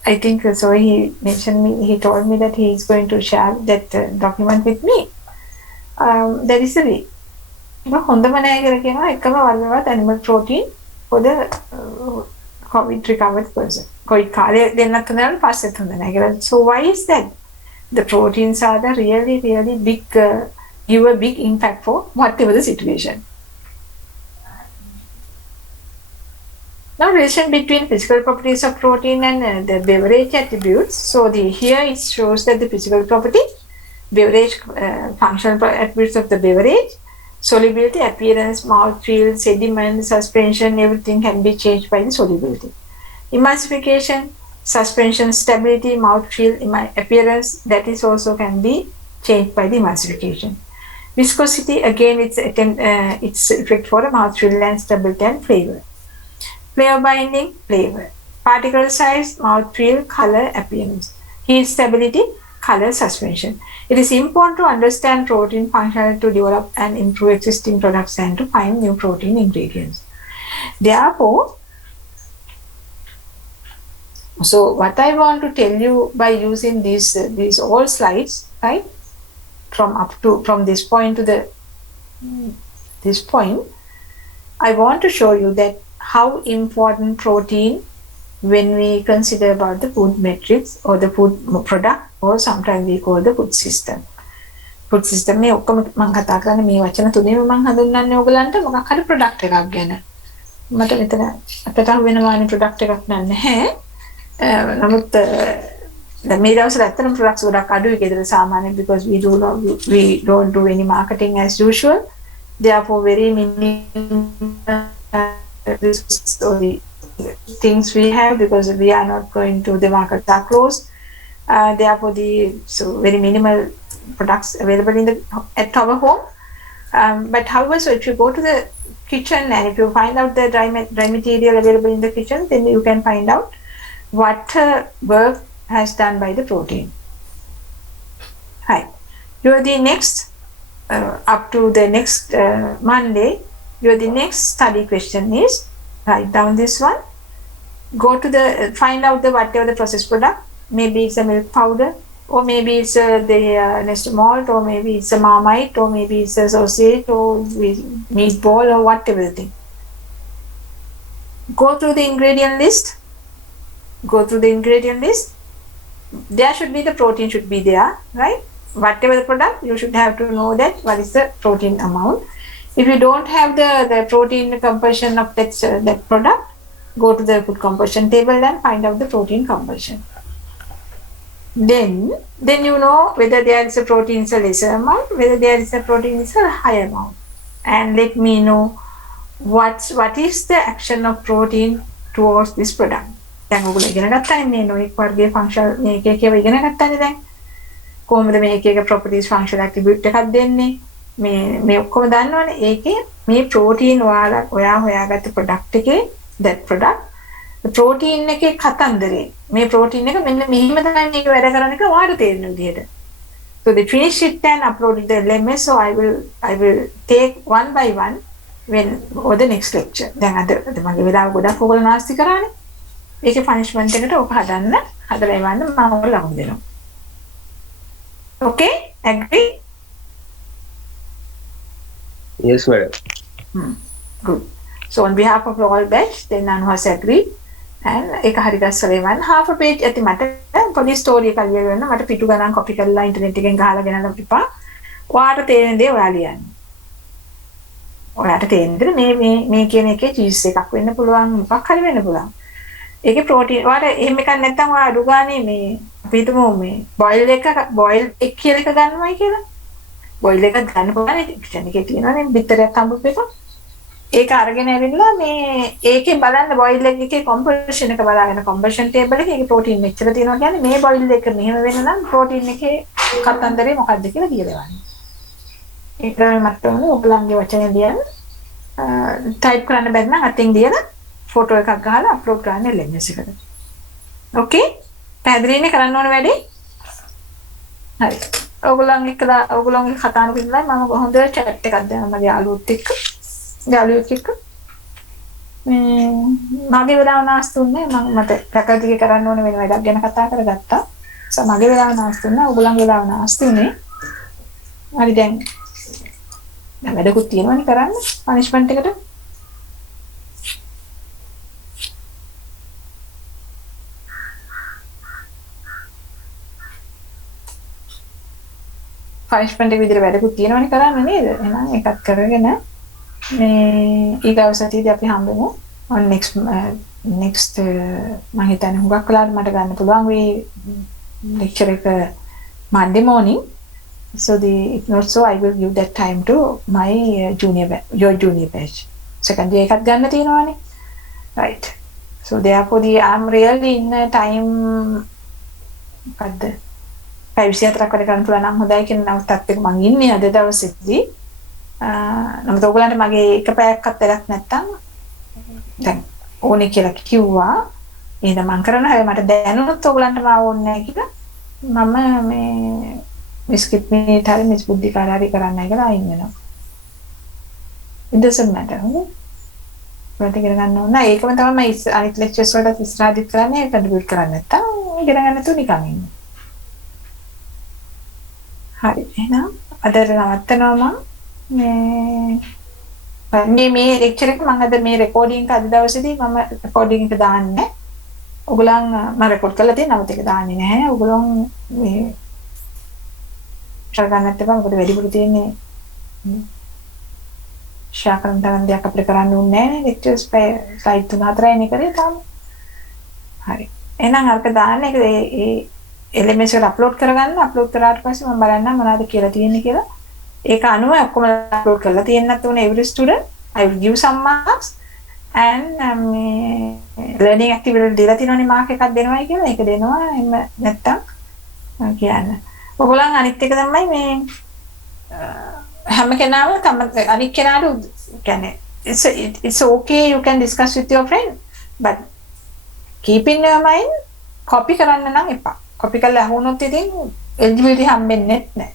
I think so he told me that he is going to share that document with me. That is the way. හොඳම නැහැ කියලා කියනවා එකම වල්ලවත් animal protein for the COVID recovered person. COVID කාලේ දෙන්නත් හොඳයි පස්සෙත් හොඳ නැහැ කියලා. So why is that? The proteins are the really big give a big impact for whatever the situation. Now relation between physical properties of protein and the beverage attributes. So here it shows that the physical property, beverage functional attributes of the beverage, solubility, appearance, mouthfeel, sediment, suspension, everything can be changed by the solubility. Emulsification, suspension, stability, mouthfeel, appearance, that is also can be changed by the emulsification. Viscosity, again it's effect for the mouthfeel and stability and flavor. Flavor binding, flavor. Particle size, mouthfeel, color, appearance. Heat stability, color, suspension. It is important to understand protein functionality to develop and improve existing products and to find new protein ingredients. Therefore, so what I want to tell you by using these all slides, right, from this point to this point, I want to show you that how important protein when we consider about the food metrics or the food product, or sometimes we call the food system. Food system මේ ඔක්කොම මම කතා කරන්නේ මේ වචන තුනේම මම හඳුන්වන්නේ ඔයගලන්ට මොකක් හරි ප්‍රොඩක්ට් එකක් ගැන. මට මෙතන අතට වෙනවානේ ප්‍රොඩක්ට් එකක් නැහැ. නමුත් මේ දවස්වල ඇත්තටම ප්‍රොඩක්ට්ස් ගොඩක් අඩුයි ගෙදර සාමාන්‍යයෙන්, because we don't do any marketing as usual. Therefore very minimal the things we have, because we are not going to the markets are closed. Therefore so very minimal products available at our home. But however, so if you go to the kitchen and if you find out the dry material available in the kitchen, then you can find out what work has done by the protein. Hi, you're the next up to the next Monday. The next study question is, write down this one. Go to find out whatever the processed product. Maybe it's a milk powder, or maybe it's the Nestle malt, or maybe it's a Marmite, or maybe it's a sausage, or meatball, or whatever the thing. Go through the ingredient list. there should be the protein should be there, right? Whatever the product, you should have to know that what is the protein amount. If you don't have the protein composition of that product, go to the food composition table and find out the protein composition. Then you know whether there is a protein is a lesser amount, whether there is a protein is a higher amount, and let me know what is the action of protein towards this product. දැන් ඔයගොල්ලෝ ඉගෙන ගත්තානේ මේ නොයෙක් වර්ගයේ function මේක එක ඒවා ඉගෙන ගත්තානේ දැන් කොහොමද මේක එක ප්‍රොපර්ටිස් ෆන්ක්ෂන් ඇට්‍රිබියුට් එකක් දෙන්නේ මේ ඔක්කොම දන්නවනේ ඒකේ මේ ප්‍රෝටීන් ඔයා හොයාගත්ත ප්‍රොඩක්ට් එකේ that product ප්‍රෝටීන් එකේ කතන්දරේ මේ ප්‍රෝටීන් එක මෙන්න මෙහිම තමයි මේක වැඩ කරන එක ඔයාලට තේරෙන විදිහට. So they finish it and upload the LMS, so I will take one by one when or the next lecture. දැන් අද මගේ වෙලාව ගොඩක් ඔයගොල්ලෝ නාස්ති කරානේ. ඒකේ punishment එකට ඔක හදන්න හදලා එවන්න මම ඔයාලට ලඟු දෙනවා. Okay? Agree? Yes, madam. Good. So on behalf of the whole batch, then none has agreed. And ඒක හරි ගස්සලා එවන්න half a page ඇති මට පොඩි ස්ටෝරි එකක් ලියන්න මට පිටු ගණන් කොපි කරලා ඉන්ටර්නෙට් එකෙන් ගහලා ගෙනල්ලා පිපා. ඔයාලට තේරෙන දේ ඔයා ලියන්න. ඔයාලට තේරෙන දේ මේ කියන එකේ චීස් එකක් වෙන්න පුළුවන් මොකක් හරි වෙන්න පුළුවන්. ඒකේ ප්‍රෝටීන් ඔයාලට එහෙම එකක් නැත්නම් ඔයා අඩු ගානේ මේ අපි හිතමු මේ බොයිල් එක කියලා එක ගන්නවයි කියලා. බොයිල් එකක් ගන්න පුළුවන් ඩික්ෂන් එකේ තියෙනවානේ බිත්තරයක් හම්බුප් එක. ඒක අරගෙන ඇවිල්ලා මේ ඒකේ බලන්න බොයිල් එකේ කොම්පොසිෂන් එක බලාගෙන කොම්පොසිෂන් ටේබල් එකේ ඒකේ ප්‍රෝටීන් මෙච්චර තියෙනවා කියන්නේ මේ බොයිල් එක මෙහෙම වෙන්න නම් ප්‍රෝටීන් එකේ කතන්දරේ මොකක්ද කියලා කියලා දෙවන්න. ඒක මට ඕනේ ඔයගලන්ගේ වචනේ ලියන්න ටයිප් කරන්න බැරි නම් අතින් ලියලා ෆොටෝ එකක් ගහලා අප්ලෝඩ් කරන්න LMS එකට. ඕකේ? පැහැදිලිනේ කරන්න ඕන වැඩේ? හරි. ඔයගලන්ගේ කතාන පිළිබඳව මම හොඳ chat එකක් දෙනවා මගේ යාළුවොත් එක්ක. යාළුවෙක් එක්ක. මගේ වෙලාව නාස්තුන්නේ මට ප්‍රකෘතිය කරන්න ඕන වෙන වැඩක් ගැන කතා කරගත්තා. මගේ වෙලාව නාස්තුන්නේ ඔයගලන්ගේ වෙලාව නාස්තුන්නේ. හරි දැන් වැඩකුත් තියෙනවනේ කරන්න පනිෂ්මන්ට් එකට. පනිෂ්මන්ට් එක විදිහට වැඩකුත් තියෙනවනේ කරන්න නේද? එහෙනම් එකක් කරගෙන මේ ඊගව සතියේදී අපි හම්බෙමු on next මම හිතන්නේ හුඟක් වෙලාවට මට ගන්න පුළුවන් මේ lecture එක Monday morning, so if not so I will give that time to my your junior batch. Second year එකක් ගන්න තියෙනවානේ, right? So therefore I'm really in a time මොකද්ද 5-4ක් වැඩ කරන්න පුළුවන් නම් හොඳයි කියන නවත්තත් එක මම ඉන්නේ අද දවසේදී. නමුත් ඔයගලන්ට මගේ එක පැයක්වත් වැඩක් නැත්තම් දැන් ඕනේ කියලා කිව්වා. එහෙනම් මම කරනවා. හැබැයි මට දැනුනොත් ඔයගලන්ට මාව ඕනේ නැහැ කියලා මම මේ මිස්කිට් මිනිත් හරි මිස් බුද්ධිකාරාරි කරන්නයි කියලා අයින් වෙනවා. It doesn't matter. ඔයාලට ඉගෙන ගන්න ඕන. ඒකම තමයි මම අනිත් ලෙක්චර්ස් වලට ඉස්සරහදී කරන්නේ කන්ට්‍රිබියුට් කරන්නේ නැත්තම් ඉගෙන ගන්න තු නිකන් ඉන්නේ. හරි. එහෙනම් අද නවත්තනවා මම මේ ලෙක්චර් එක මම අද මේ රෙකෝඩින් එක අද දවසේදී මම රෙකෝඩින් එක දාන්නේ. ඔයගොල්ලන් මම රෙකෝඩ් කරලා තියෙනවා නමුත් ඒක දාන්නේ නැහැ. ඔයගොල්ලන් මේ ෂෙයාර් කරන්නත් එපා. මොකද වැඩිපුර තියෙන්නේ ෂෙයාර් කරන තරම් දෙයක් අපිට කරන්න ඕනේ නැහැ නේ. ලෙක්චර්ස් පය ස්ලයිඩ් 3-4යිනේ කරේ තාම. හරි. එහෙනම් අරක දාන්න ඒක ඒ LMS එකට අප්ලෝඩ් කරගන්න. අප්ලෝඩ් කරාට පස්සේ මම බලන්නම් මොනවද කියලා තියෙන්නේ කියලා. ඒක අනුව ඔක්කොම අප්ලෝඩ් කරලා තියෙන්නත් ඕනේ every student. I will give some marks and learning activity දීලා තියෙනවනේ මාක් එකක් දෙනවයි කියලා. ඒක දෙනවා. එහෙම නැත්තම් මම කියන්නේ. ඔයගොල්ලන් අනිත් එක තමයි මේ හැම කෙනාම අනිත් කෙනාට කියන්නේ it's okay you can discuss with your friend but keep in your mind copy කරන්න නම් එපා. copy කරලා අහුනොත් ඉතින් eligibility හම්බෙන්නේ නැහැ.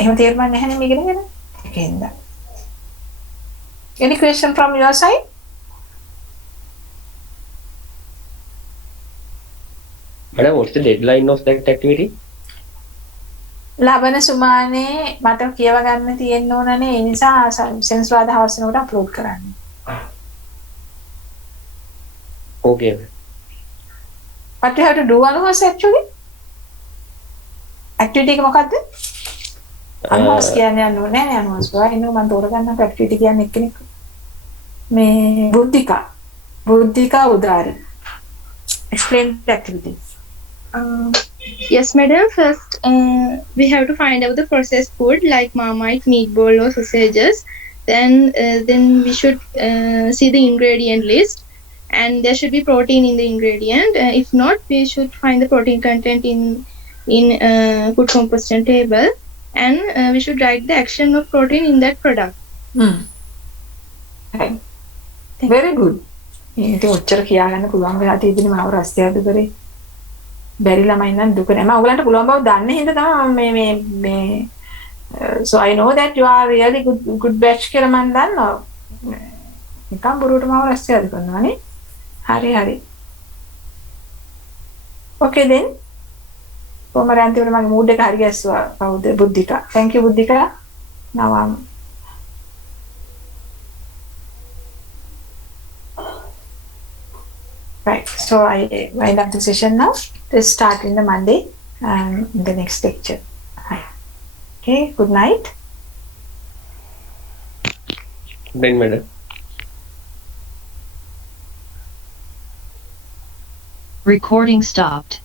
එහෙම තේරුම් නැහැ මේක නේද? ඒකෙන්ද. Any question from your side? Madam, what's the deadline of that activity? ලබන සුමානේ මට කියව ගන්න තියෙන්න ඕනනේ. ඒ නිසා සෙන්ස්වාද හවස් වෙනකොට අප්ලෝඩ් කරන්න. Okay. What you have to do Anuhas actually? Activity එක මොකද්ද? අනුහස් කියන්නේ නෑ අනුහස්. I know මම තෝරගන්න activity කියන්නේ එක්කෙනෙක්. මේ Buddhika Udari. Explain the activity. Yes, madam. First, we have to find out the processed food like Marmite, meatball, or sausages. Then we should see the ingredient list, and there should be protein in the ingredient. If not, we should find the protein content in food composition table, and we should write the action of protein in that product. Right. Very good. ඉතින් ඔච්චර කියාගන්න පුළුවන් වෙලා තියෙන්නේ මාව රස්තියද කරේ. බැරි ළමයි නම් දුක නෑ. මම ඔයගලන්ට පුළුවන් බව දන්නේ හින්දා තමයි මේ so I know that you are really good batch කියලා මම දන්නවා. නිකන් බොරුවට මාව රස්තියද කරනවානේ. හරි. Okay then. කොහමද අන්තිමට මගේ mood එක හරි ගැස්සුවා. කවුද? Buddhika. Thank you Buddhika. Now right, so I wind up the session now. Let's start in the Monday in the next lecture. Hi. Okay, good night. Good night, madam. Recording stopped.